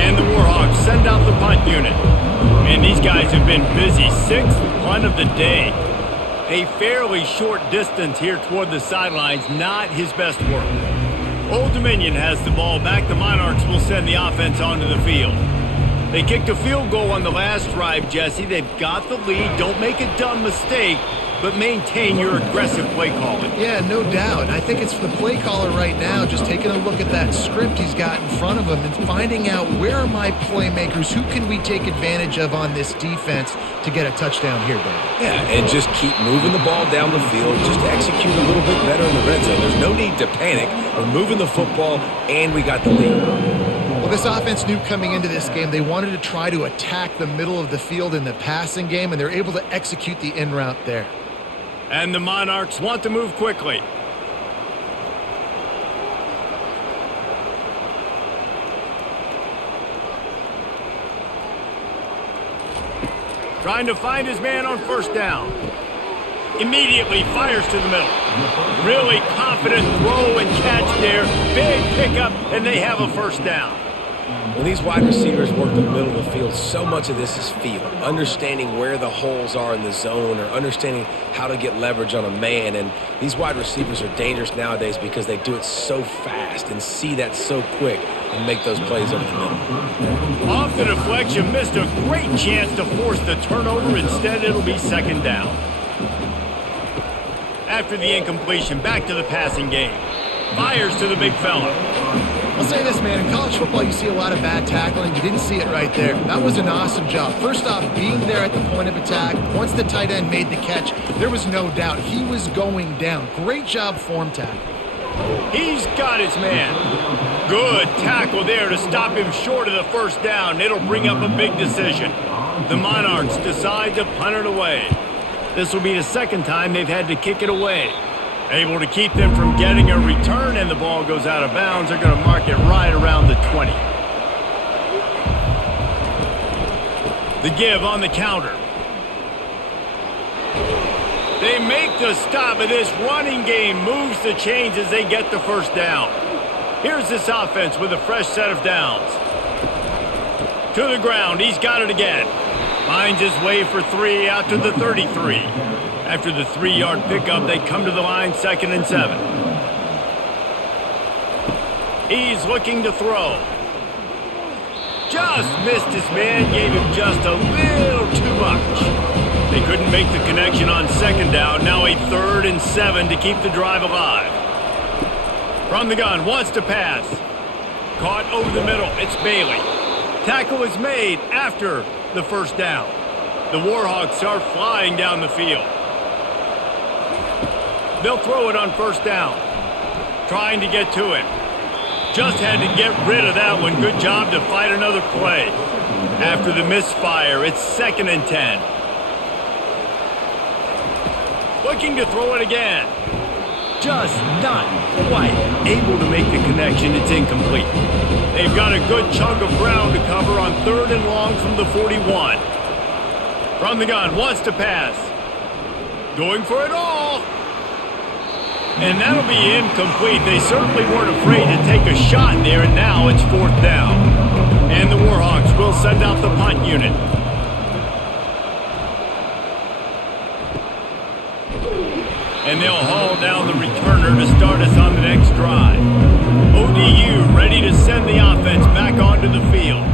And the Warhawks send out the punt unit. And these guys have been busy. 6th punt of the day. A fairly short distance here toward the sidelines, not his best work. Old Dominion has the ball back. The Monarchs will send the offense onto the field. They kicked a field goal on the last drive, Jesse. They've got the lead. Don't make a dumb mistake. but maintain your aggressive play calling. Yeah, no doubt. I think it's the play caller right now just taking a look at that script he's got in front of him and finding out where are my playmakers, who can we take advantage of on this defense to get a touchdown here, David. Yeah, and just keep moving the ball down the field. Just execute a little bit better in the red zone. There's no need to panic. We're moving the football, and we got the lead. Well, this offense knew coming into this game they wanted to try to attack the middle of the field in the passing game, and they're able to execute the in route there. And the Monarchs want to move quickly. Trying to find his man on first down. Immediately fires to the middle. Really confident throw and catch there. Big pickup, and they have a first down. When these wide receivers work the middle of the field, so much of this is feel. Understanding where the holes are in the zone or understanding how to get leverage on a man. And these wide receivers are dangerous nowadays because they do it so fast and see that so quick and make those plays over the middle. Off the deflection, missed a great chance to force the turnover. Instead, it'll be second down. After the incompletion, back to the passing game. Fires to the big fella. I'll say this, man. In college football, you see a lot of bad tackling. You didn't see it right there. That was an awesome job. First off, being there at the point of attack. Once the tight end made the catch, there was no doubt he was going down. Great job form tackle. He's got his man. Good tackle there to stop him short of the first down. It'll bring up a big decision. The Monarchs decide to punt it away. This will be the second time they've had to kick it away. Able to keep them from getting a return, and the ball goes out of bounds. They're going to mark it right around the 20. The give on the counter. They make the stop, and this running game moves the chains as they get the first down. Here's this offense with a fresh set of downs. To the ground, he's got it again. Finds his way for 3 out to the 33. After the 3-yard pickup, they come to the line, 2nd and 7. He's looking to throw. Just missed his man, gave him just a little too much. They couldn't make the connection on 2nd down. Now a 3rd and 7 to keep the drive alive. From the gun, wants to pass. Caught over the middle, it's Bailey. Tackle is made after the first down. The Warhawks are flying down the field. They'll throw it on first down. Trying to get to it. Just had to get rid of that one. Good job to fight another play. After the misfire, it's 2nd and 10. Looking to throw it again. Just not quite able to make the connection. It's incomplete. They've got a good chunk of ground to cover on 3rd and long from the 41. From the gun, wants to pass. Going for it all. And that'll be incomplete. They certainly weren't afraid to take a shot there, and now it's 4th down. And the Warhawks will send out the punt unit. And they'll haul down the returner to start us on the next drive. ODU ready to send the offense back onto the field.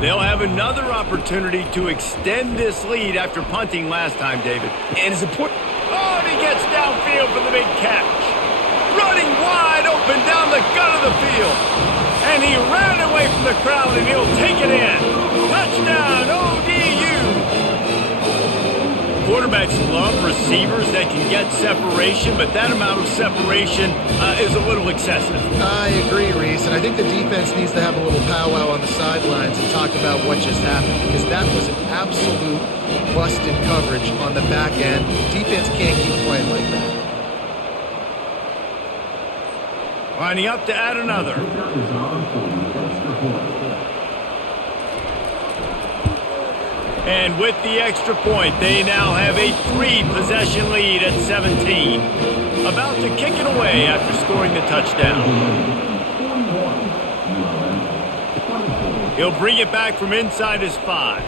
They'll have another opportunity to extend this lead after punting last time, David. And it's important. Oh, and he gets downfield for the big catch. Running wide open down the gut of the field. And he ran away from the crowd, and he'll take it in. Touchdown, ODU. Quarterbacks love receivers that can get separation, but that amount of separation is a little excessive. I agree, Reese, and I think the defense needs to have a little powwow on the sidelines and talk about what just happened, because that was an absolute busted coverage on the back end. Defense can't keep playing like that. Lining up to add another. And with the extra point, they now have a 3-possession lead at 17. About to kick it away after scoring the touchdown. He'll bring it back from inside his 5.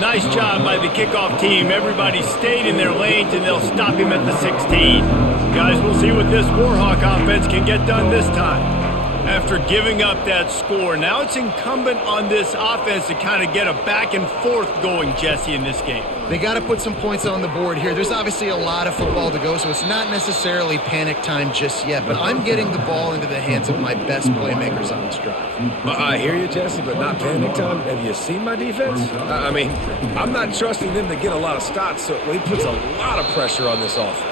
Nice job by the kickoff team. Everybody stayed in their lanes, and they'll stop him at the 16. Guys, we'll see what this Warhawk offense can get done this time. After giving up that score, now it's incumbent on this offense to kind of get a back and forth going, Jesse, in this game. They got to put some points on the board here. There's obviously a lot of football to go, so it's not necessarily panic time just yet, but I'm getting the ball into the hands of my best playmakers on this drive. I hear you, Jesse, but not panic time. Have you seen my defense? I mean, I'm not trusting them to get a lot of stops, so it puts a lot of pressure on this offense.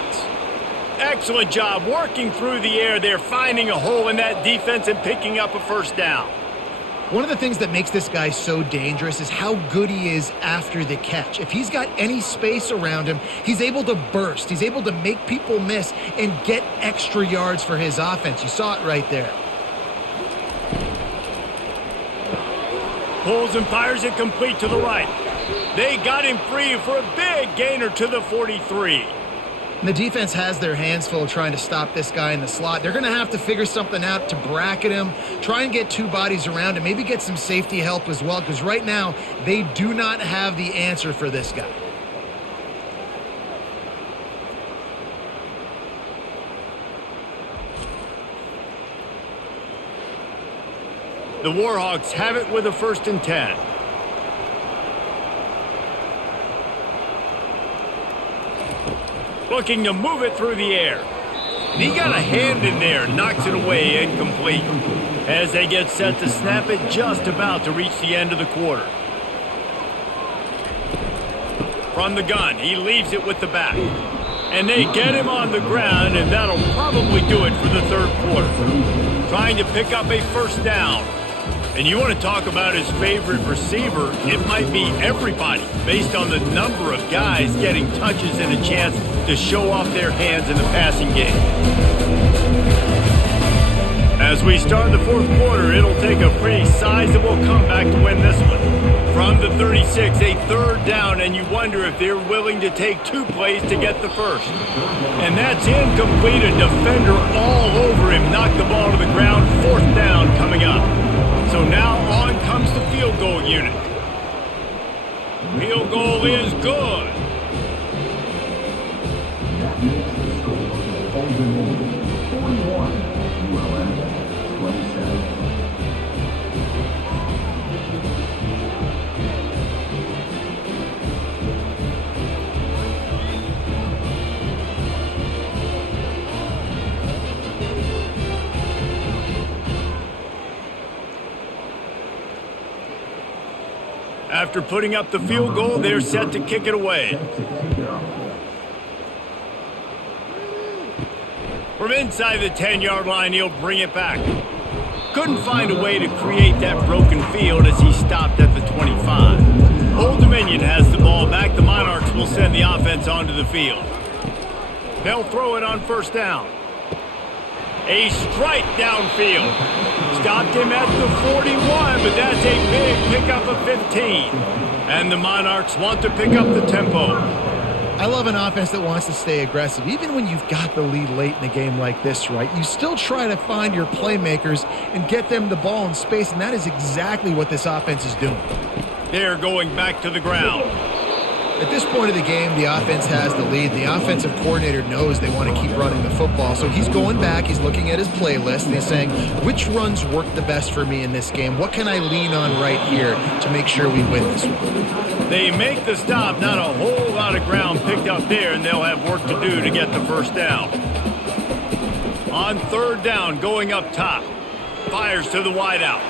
Excellent job working through the air there, finding a hole in that defense and picking up a first down. One of the things that makes this guy so dangerous is how good he is after the catch. If he's got any space around him, he's able to burst. He's able to make people miss and get extra yards for his offense. You saw it right there. Pulls and fires it complete to the right. They got him free for a big gainer to the 43. And the defense has their hands full trying to stop this guy in the slot. They're going to have to figure something out to bracket him, try and get two bodies around him, maybe get some safety help as well, because right now they do not have the answer for this guy. The Warhawks have it with a 1st and 10. Looking to move it through the air. And he got a hand in there, knocks it away, incomplete. As they get set to snap it, just about to reach the end of the quarter. From the gun, he leaves it with the back. And they get him on the ground, and that'll probably do it for the 3rd quarter. Trying to pick up a first down. And you want to talk about his favorite receiver, it might be everybody, based on the number of guys getting touches and a chance to show off their hands in the passing game. As we start the 4th quarter, it'll take a pretty sizable comeback to win this one. From the 36, a 3rd down, and you wonder if they're willing to take 2 plays to get the first. And that's incomplete, a defender all over him, knocked the ball to the ground, 4th down coming up. So now on comes the field goal unit. Field goal is good. After putting up the field goal, they're set to kick it away. From inside the 10-yard line, he'll bring it back. Couldn't find a way to create that broken field as he stopped at the 25. Old Dominion has the ball back. The Monarchs will send the offense onto the field. They'll throw it on 1st down. A strike downfield. Stopped him at the 41, but that's a big pickup of 15. And the Monarchs want to pick up the tempo. I love an offense that wants to stay aggressive. Even when you've got the lead late in a game like this, right, you still try to find your playmakers and get them the ball in space, and that is exactly what this offense is doing. They're going back to the ground. At this point of the game, the offense has the lead. The offensive coordinator knows they want to keep running the football. So he's going back, he's looking at his playlist, and he's saying, which runs work the best for me in this game? What can I lean on right here to make sure we win this one? They make the stop, not a whole lot of ground picked up there, and they'll have work to do to get the first down. On 3rd down, going up top. Fires to the wideout.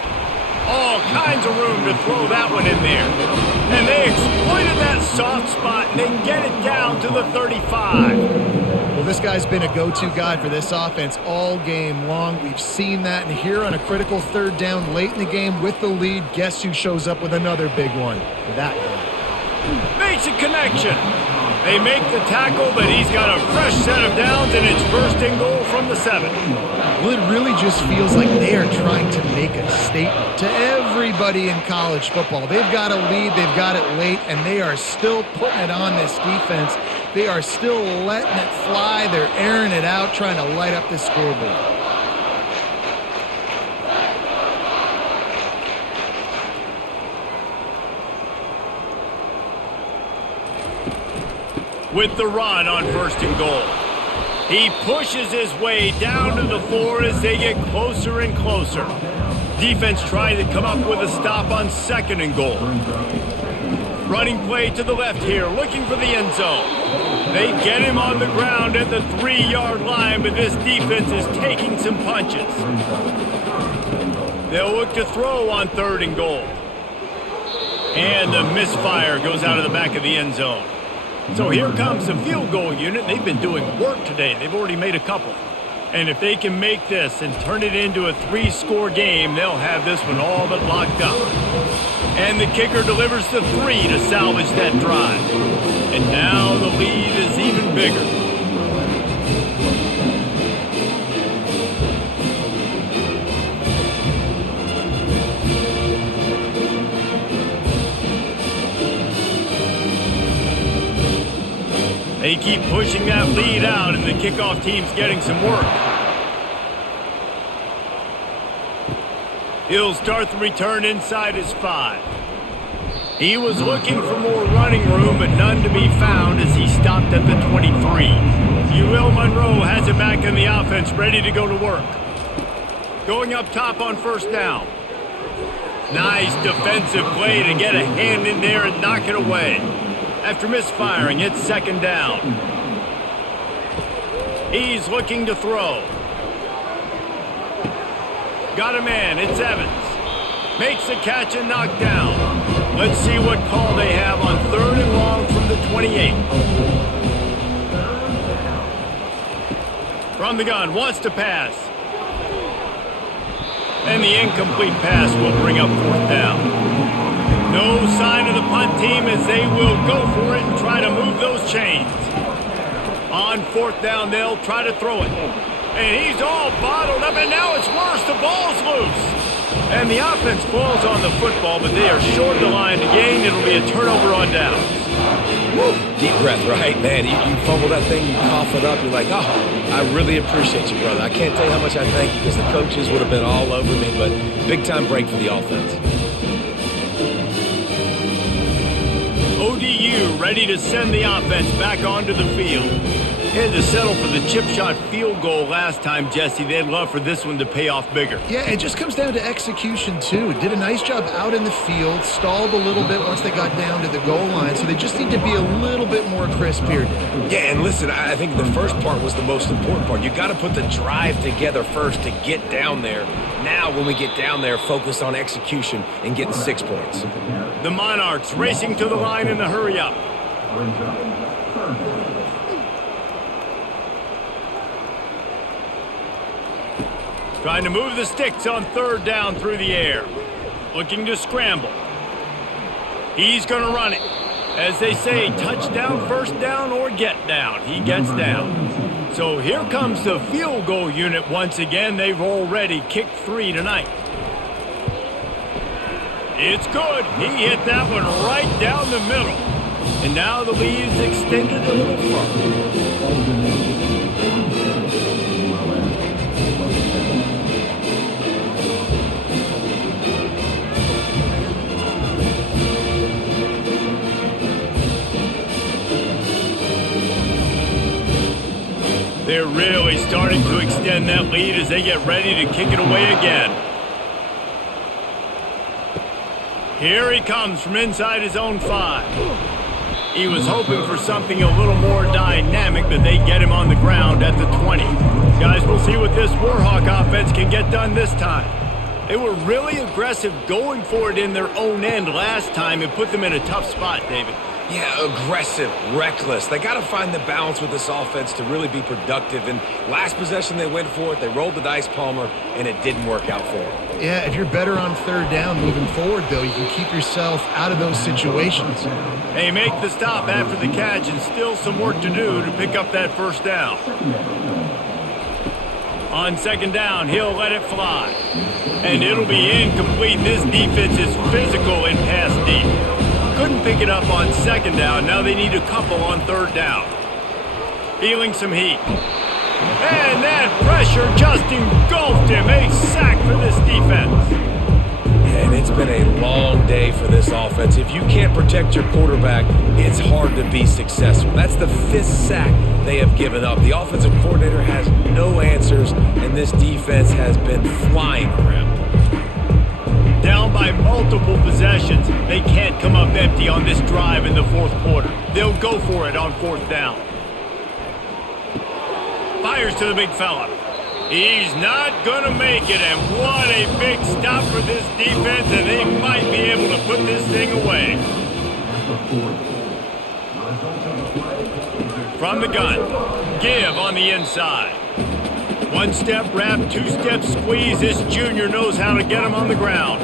All kinds of room to throw that one in there. And they exploited that soft spot, and they get it down to the 35. Well, this guy's been a go-to guy for this offense all game long. We've seen that, and here on a critical 3rd down late in the game with the lead, guess who shows up with another big one? That guy. Makes a connection. They make the tackle, but he's got a fresh set of downs, and it's 1st and goal from the 7. Well, it really just feels like they are trying to make a statement to everybody in college football. They've got a lead, they've got it late, and they are still putting it on this defense. They are still letting it fly. They're airing it out, trying to light up this scoreboard. With the run on 1st and goal. He pushes his way down to the floor as they get closer and closer. Defense trying to come up with a stop on 2nd and goal. Running play to the left here, looking for the end zone. They get him on the ground at the 3-yard line, but this defense is taking some punches. They'll look to throw on 3rd and goal. And the misfire goes out of the back of the end zone. So here comes the field goal unit. They've been doing work today. They've already made a couple. And if they can make this and turn it into a 3-score game, they'll have this one all but locked up. And the kicker delivers the 3 to salvage that drive. And now the lead is even bigger. They keep pushing that lead out, and the kickoff team's getting some work. He'll start the return inside his 5. He was looking for more running room, but none to be found as he stopped at the 23. UL Monroe has it back in the offense, ready to go to work. Going up top on 1st down. Nice defensive play to get a hand in there and knock it away. After misfiring, it's 2nd down. He's looking to throw. Got a man, it's Evans. Makes the catch and knocked down. Let's see what call they have on 3rd and long from the 28. From the gun, wants to pass. And the incomplete pass will bring up 4th down. No sign of the punt team as they will go for it and try to move those chains. On 4th down, they'll try to throw it. And he's all bottled up, and now it's worse. The ball's loose. And the offense falls on the football, but they are short of the line to gain. It'll be a turnover on downs. Woo. Deep breath, right? Man, you fumble that thing, you cough it up, you're like, oh, I really appreciate you, brother. I can't tell you how much I thank you because the coaches would have been all over me, but big-time break for the offense. ODU ready to send the offense back onto the field. Had to settle for the chip shot field goal last time, Jesse. They'd love for this one to pay off bigger. Yeah, it just comes down to execution, too. Did a nice job out in the field, stalled a little bit once they got down to the goal line, so they just need to be a little bit more crisp here. Yeah, and listen, I think the first part was the most important part. You got to put the drive together first to get down there. Now, when we get down there, focus on execution and getting 6 points. The Monarchs racing to the line in a hurry-up. Trying to move the sticks on 3rd down through the air. Looking to scramble. He's going to run it. As they say, touchdown, 1st down, or get down. He gets down. So here comes the field goal unit once again. They've already kicked 3 tonight. It's good. He hit that one right down the middle. And now the lead is extended a little further. They're really starting to extend that lead as they get ready to kick it away again. Here he comes from inside his own 5. He was hoping for something a little more dynamic, but they get him on the ground at the 20. Guys, we'll see what this Warhawk offense can get done this time. They were really aggressive going for it in their own end last time. It put them in a tough spot, David. Yeah, aggressive, reckless. They got to find the balance with this offense to really be productive. And last possession, they went for it. They rolled the dice, Palmer, and it didn't work out for them. Yeah, if you're better on 3rd down moving forward, though, you can keep yourself out of those situations. They make the stop after the catch, and still some work to do to pick up that 1st down. On 2nd down, he'll let it fly. And it'll be incomplete. This defense is physical in pass deep. Couldn't pick it up on 2nd down. Now they need a couple on 3rd down. Feeling some heat. And that pressure just engulfed him. A sack for this defense. And it's been a long day for this offense. If you can't protect your quarterback, it's hard to be successful. That's the 5th sack they have given up. The offensive coordinator has no answers, and this defense has been flying around. Down by multiple possessions, they can't come up empty on this drive in the 4th quarter. They'll go for it on 4th down. Fires to the big fella. He's not going to make it, and what a big stop for this defense, and they might be able to put this thing away. From the gun, give on the inside. 1-step wrap, 2-step squeeze. This junior knows how to get him on the ground.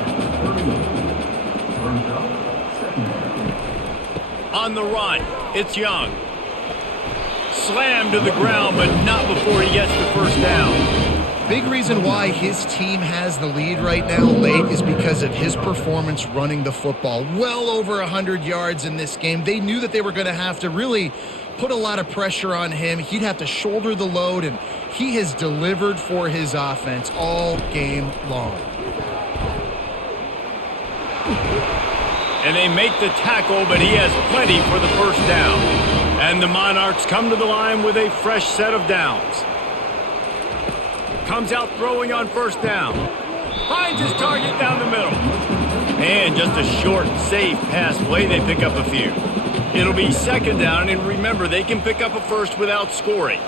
On the run, it's Young. Slammed to the ground, but not before he gets the 1st down. Big reason why his team has the lead right now late is because of his performance running the football. Well over 100 yards in this game. They knew that they were going to have to really put a lot of pressure on him. He'd have to shoulder the load, and he has delivered for his offense all game long. And they make the tackle, but he has plenty for the 1st down. And the Monarchs come to the line with a fresh set of downs. Comes out throwing on 1st down. Finds his target down the middle. And just a short, safe pass play, they pick up a few. It'll be 2nd down, and remember, they can pick up a 1st without scoring.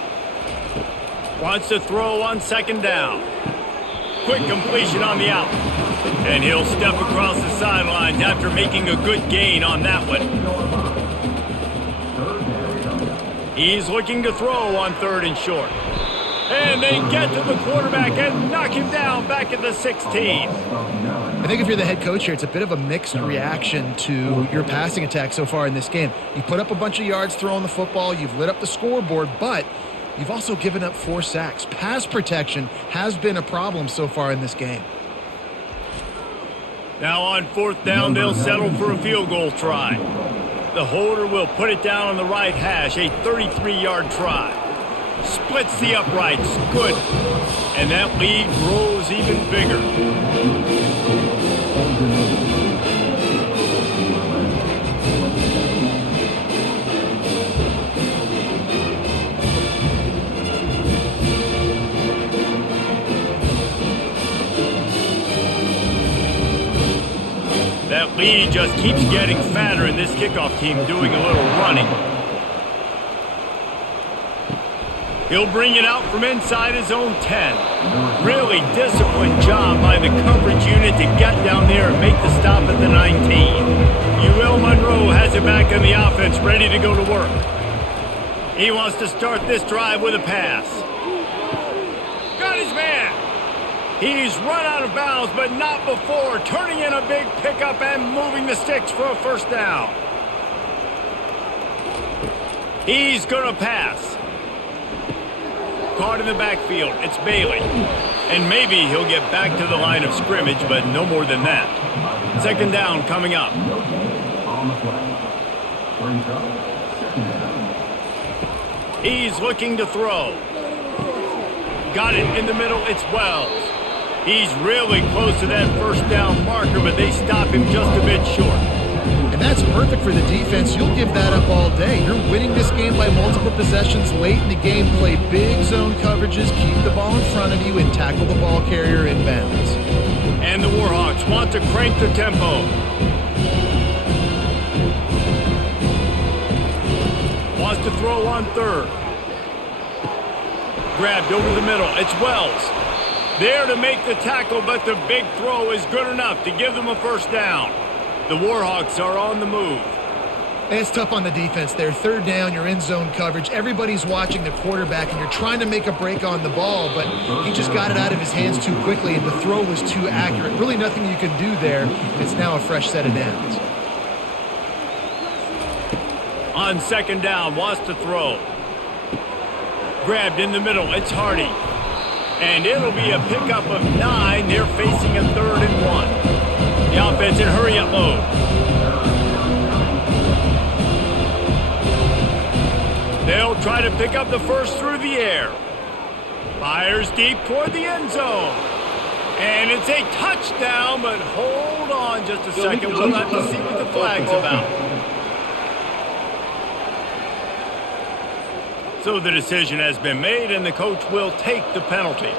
Wants to throw on 2nd down. Quick completion on the out. And he'll step across the sidelines after making a good gain on that one. He's looking to throw on 3rd and short. And they get to the quarterback and knock him down back at the 16. I think if you're the head coach here, it's a bit of a mixed reaction to your passing attack so far in this game. You put up a bunch of yards throwing the football, you've lit up the scoreboard, but you've also given up 4 sacks. Pass protection has been a problem so far in this game. Now on 4th down, they'll settle for a field goal try. The holder will put it down on the right hash, a 33-yard try. Splits the uprights, good. And that lead grows even bigger. That lead just keeps getting fatter, and this kickoff team doing a little running. He'll bring it out from inside his own 10. Really disciplined job by the coverage unit to get down there and make the stop at the 19. UL Monroe has it back on the offense, ready to go to work. He wants to start this drive with a pass. Got his man. He's run out of bounds, but not before turning in a big pickup and moving the sticks for a 1st down. He's going to pass. Caught in the backfield, it's Bailey. And maybe he'll get back to the line of scrimmage, but no more than that. 2nd down coming up. He's looking to throw. Got it in the middle, it's Wells. He's really close to that 1st down marker, but they stop him just a bit short. And that's perfect for the defense. You'll give that up all day. You're winning this game by multiple possessions late in the game. Play big zone coverages, keep the ball in front of you, and tackle the ball carrier inbounds. And the Warhawks want to crank the tempo. Wants to throw on 3rd. Grabbed over the middle. It's Wells. There to make the tackle, but the big throw is good enough to give them a 1st down. The Warhawks are on the move. It's tough on the defense there. 3rd down, you're in zone coverage. Everybody's watching the quarterback, and you're trying to make a break on the ball, but he just got it out of his hands too quickly, and the throw was too accurate. Really nothing you can do there, and it's now a fresh set of downs. On 2nd down, wants to throw. Grabbed in the middle, it's Hardy. And it'll be a pickup of 9. They're facing a 3rd and 1. The offense in hurry-up mode. They'll try to pick up the 1st through the air. Fires deep toward the end zone. And it's a touchdown, but hold on just a second. We'll have to see what the flag's about. So the decision has been made, and the coach will take the penalty.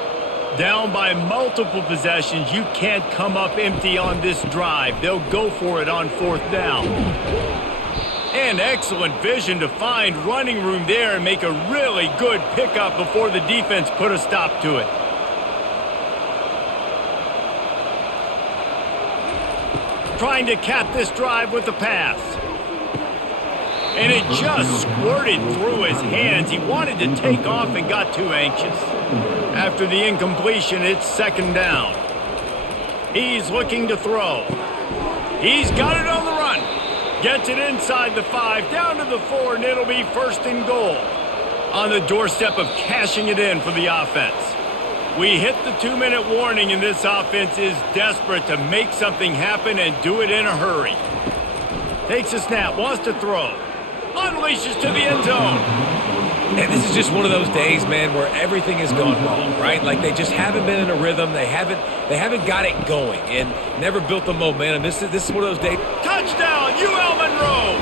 Down by multiple possessions, you can't come up empty on this drive. They'll go for it on 4th down. And excellent vision to find running room there and make a really good pickup before the defense put a stop to it. Trying to cap this drive with the pass. And it just squirted through his hands. He wanted to take off and got too anxious. After the incompletion, it's 2nd down. He's looking to throw. He's got it on the run. Gets it inside the 5, down to the 4, and it'll be 1st and goal. On the doorstep of cashing it in for the offense. We hit the 2-minute warning, and this offense is desperate to make something happen and do it in a hurry. Takes a snap, wants to throw. Unleashes to the end zone. And this is just one of those days, man, where everything has gone wrong, right? Like they just haven't been in a rhythm. They haven't got it going and never built the momentum. This is one of those days. Touchdown, UL Monroe!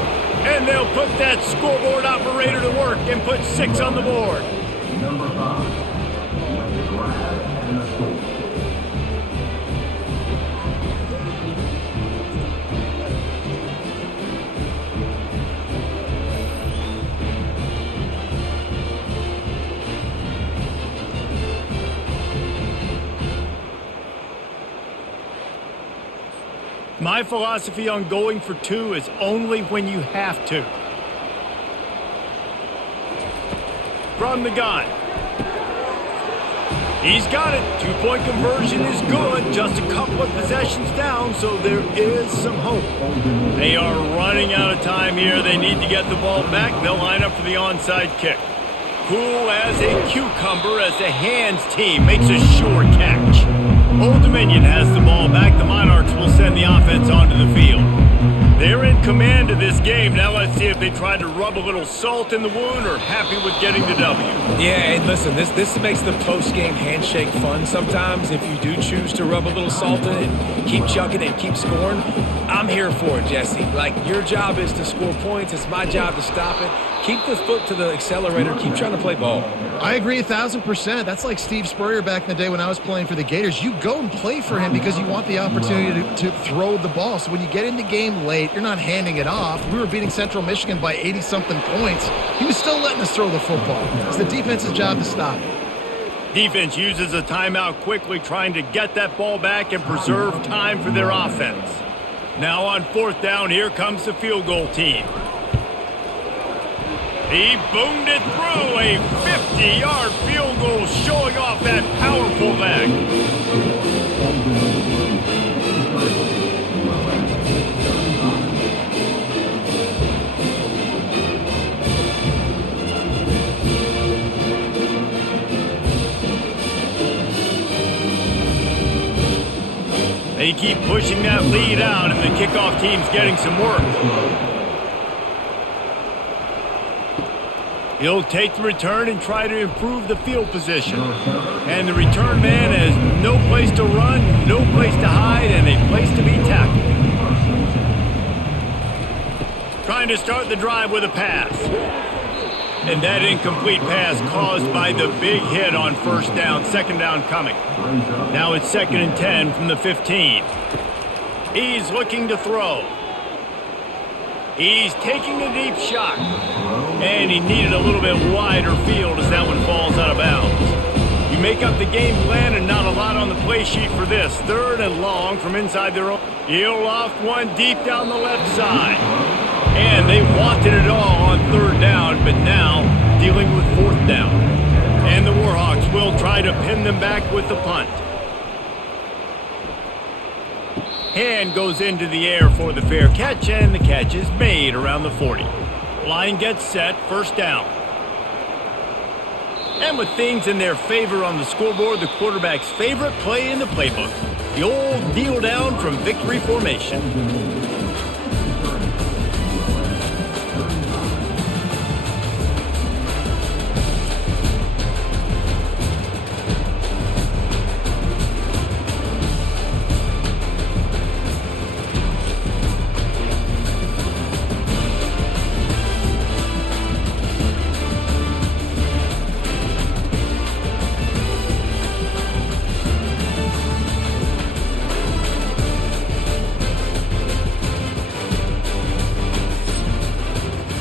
And they'll put that scoreboard operator to work and put 6 on the board. Number 5. My philosophy on going for 2 is only when you have to. From the gun. He's got it. 2-point conversion is good. Just a couple of possessions down, so there is some hope. They are running out of time here. They need to get the ball back. They'll line up for the onside kick. Cool as a cucumber as the hands team makes a sure catch. Old Dominion has the ball back. The Monarchs will send the offense onto the field. They're in command of this game. Now let's see if they try to rub a little salt in the wound or happy with getting the W. Yeah, and listen, this makes the post-game handshake fun sometimes. If you do choose to rub a little salt in it and keep chucking and keep scoring, I'm here for it, Jesse. Like, your job is to score points. It's my job to stop it. Keep the foot to the accelerator. Keep trying to play ball. I agree 1,000%. That's like Steve Spurrier back in the day when I was playing for the Gators. You go and play for him because you want the opportunity to throw the ball. So when you get in the game late, you're not handing it off. We were beating Central Michigan by 80-something points. He was still letting us throw the football. It's the defense's job to stop it. Defense uses a timeout quickly, trying to get that ball back and preserve time for their offense. Now on 4th down, here comes the field goal team. He boomed it through, a 50-yard field goal, showing off that powerful leg. They keep pushing that lead out, and the kickoff team's getting some work. He'll take the return and try to improve the field position. And the return man has no place to run, no place to hide, and a place to be tackled. Trying to start the drive with a pass. And that incomplete pass caused by the big hit on 1st down, 2nd down coming. Now it's 2nd and 10 from the 15. He's looking to throw. He's taking a deep shot. And he needed a little bit wider field as that one falls out of bounds. You make up the game plan and not a lot on the play sheet for this. 3rd and long from inside their own. He'll loft one deep down the left side. And they wanted it all on 3rd down, but now dealing with 4th down. And the Warhawks will try to pin them back with the punt. Hand goes into the air for the fair catch, and the catch is made around the 40. Line gets set, 1st down. And with things in their favor on the scoreboard, the quarterback's favorite play in the playbook, the old kneel down from victory formation.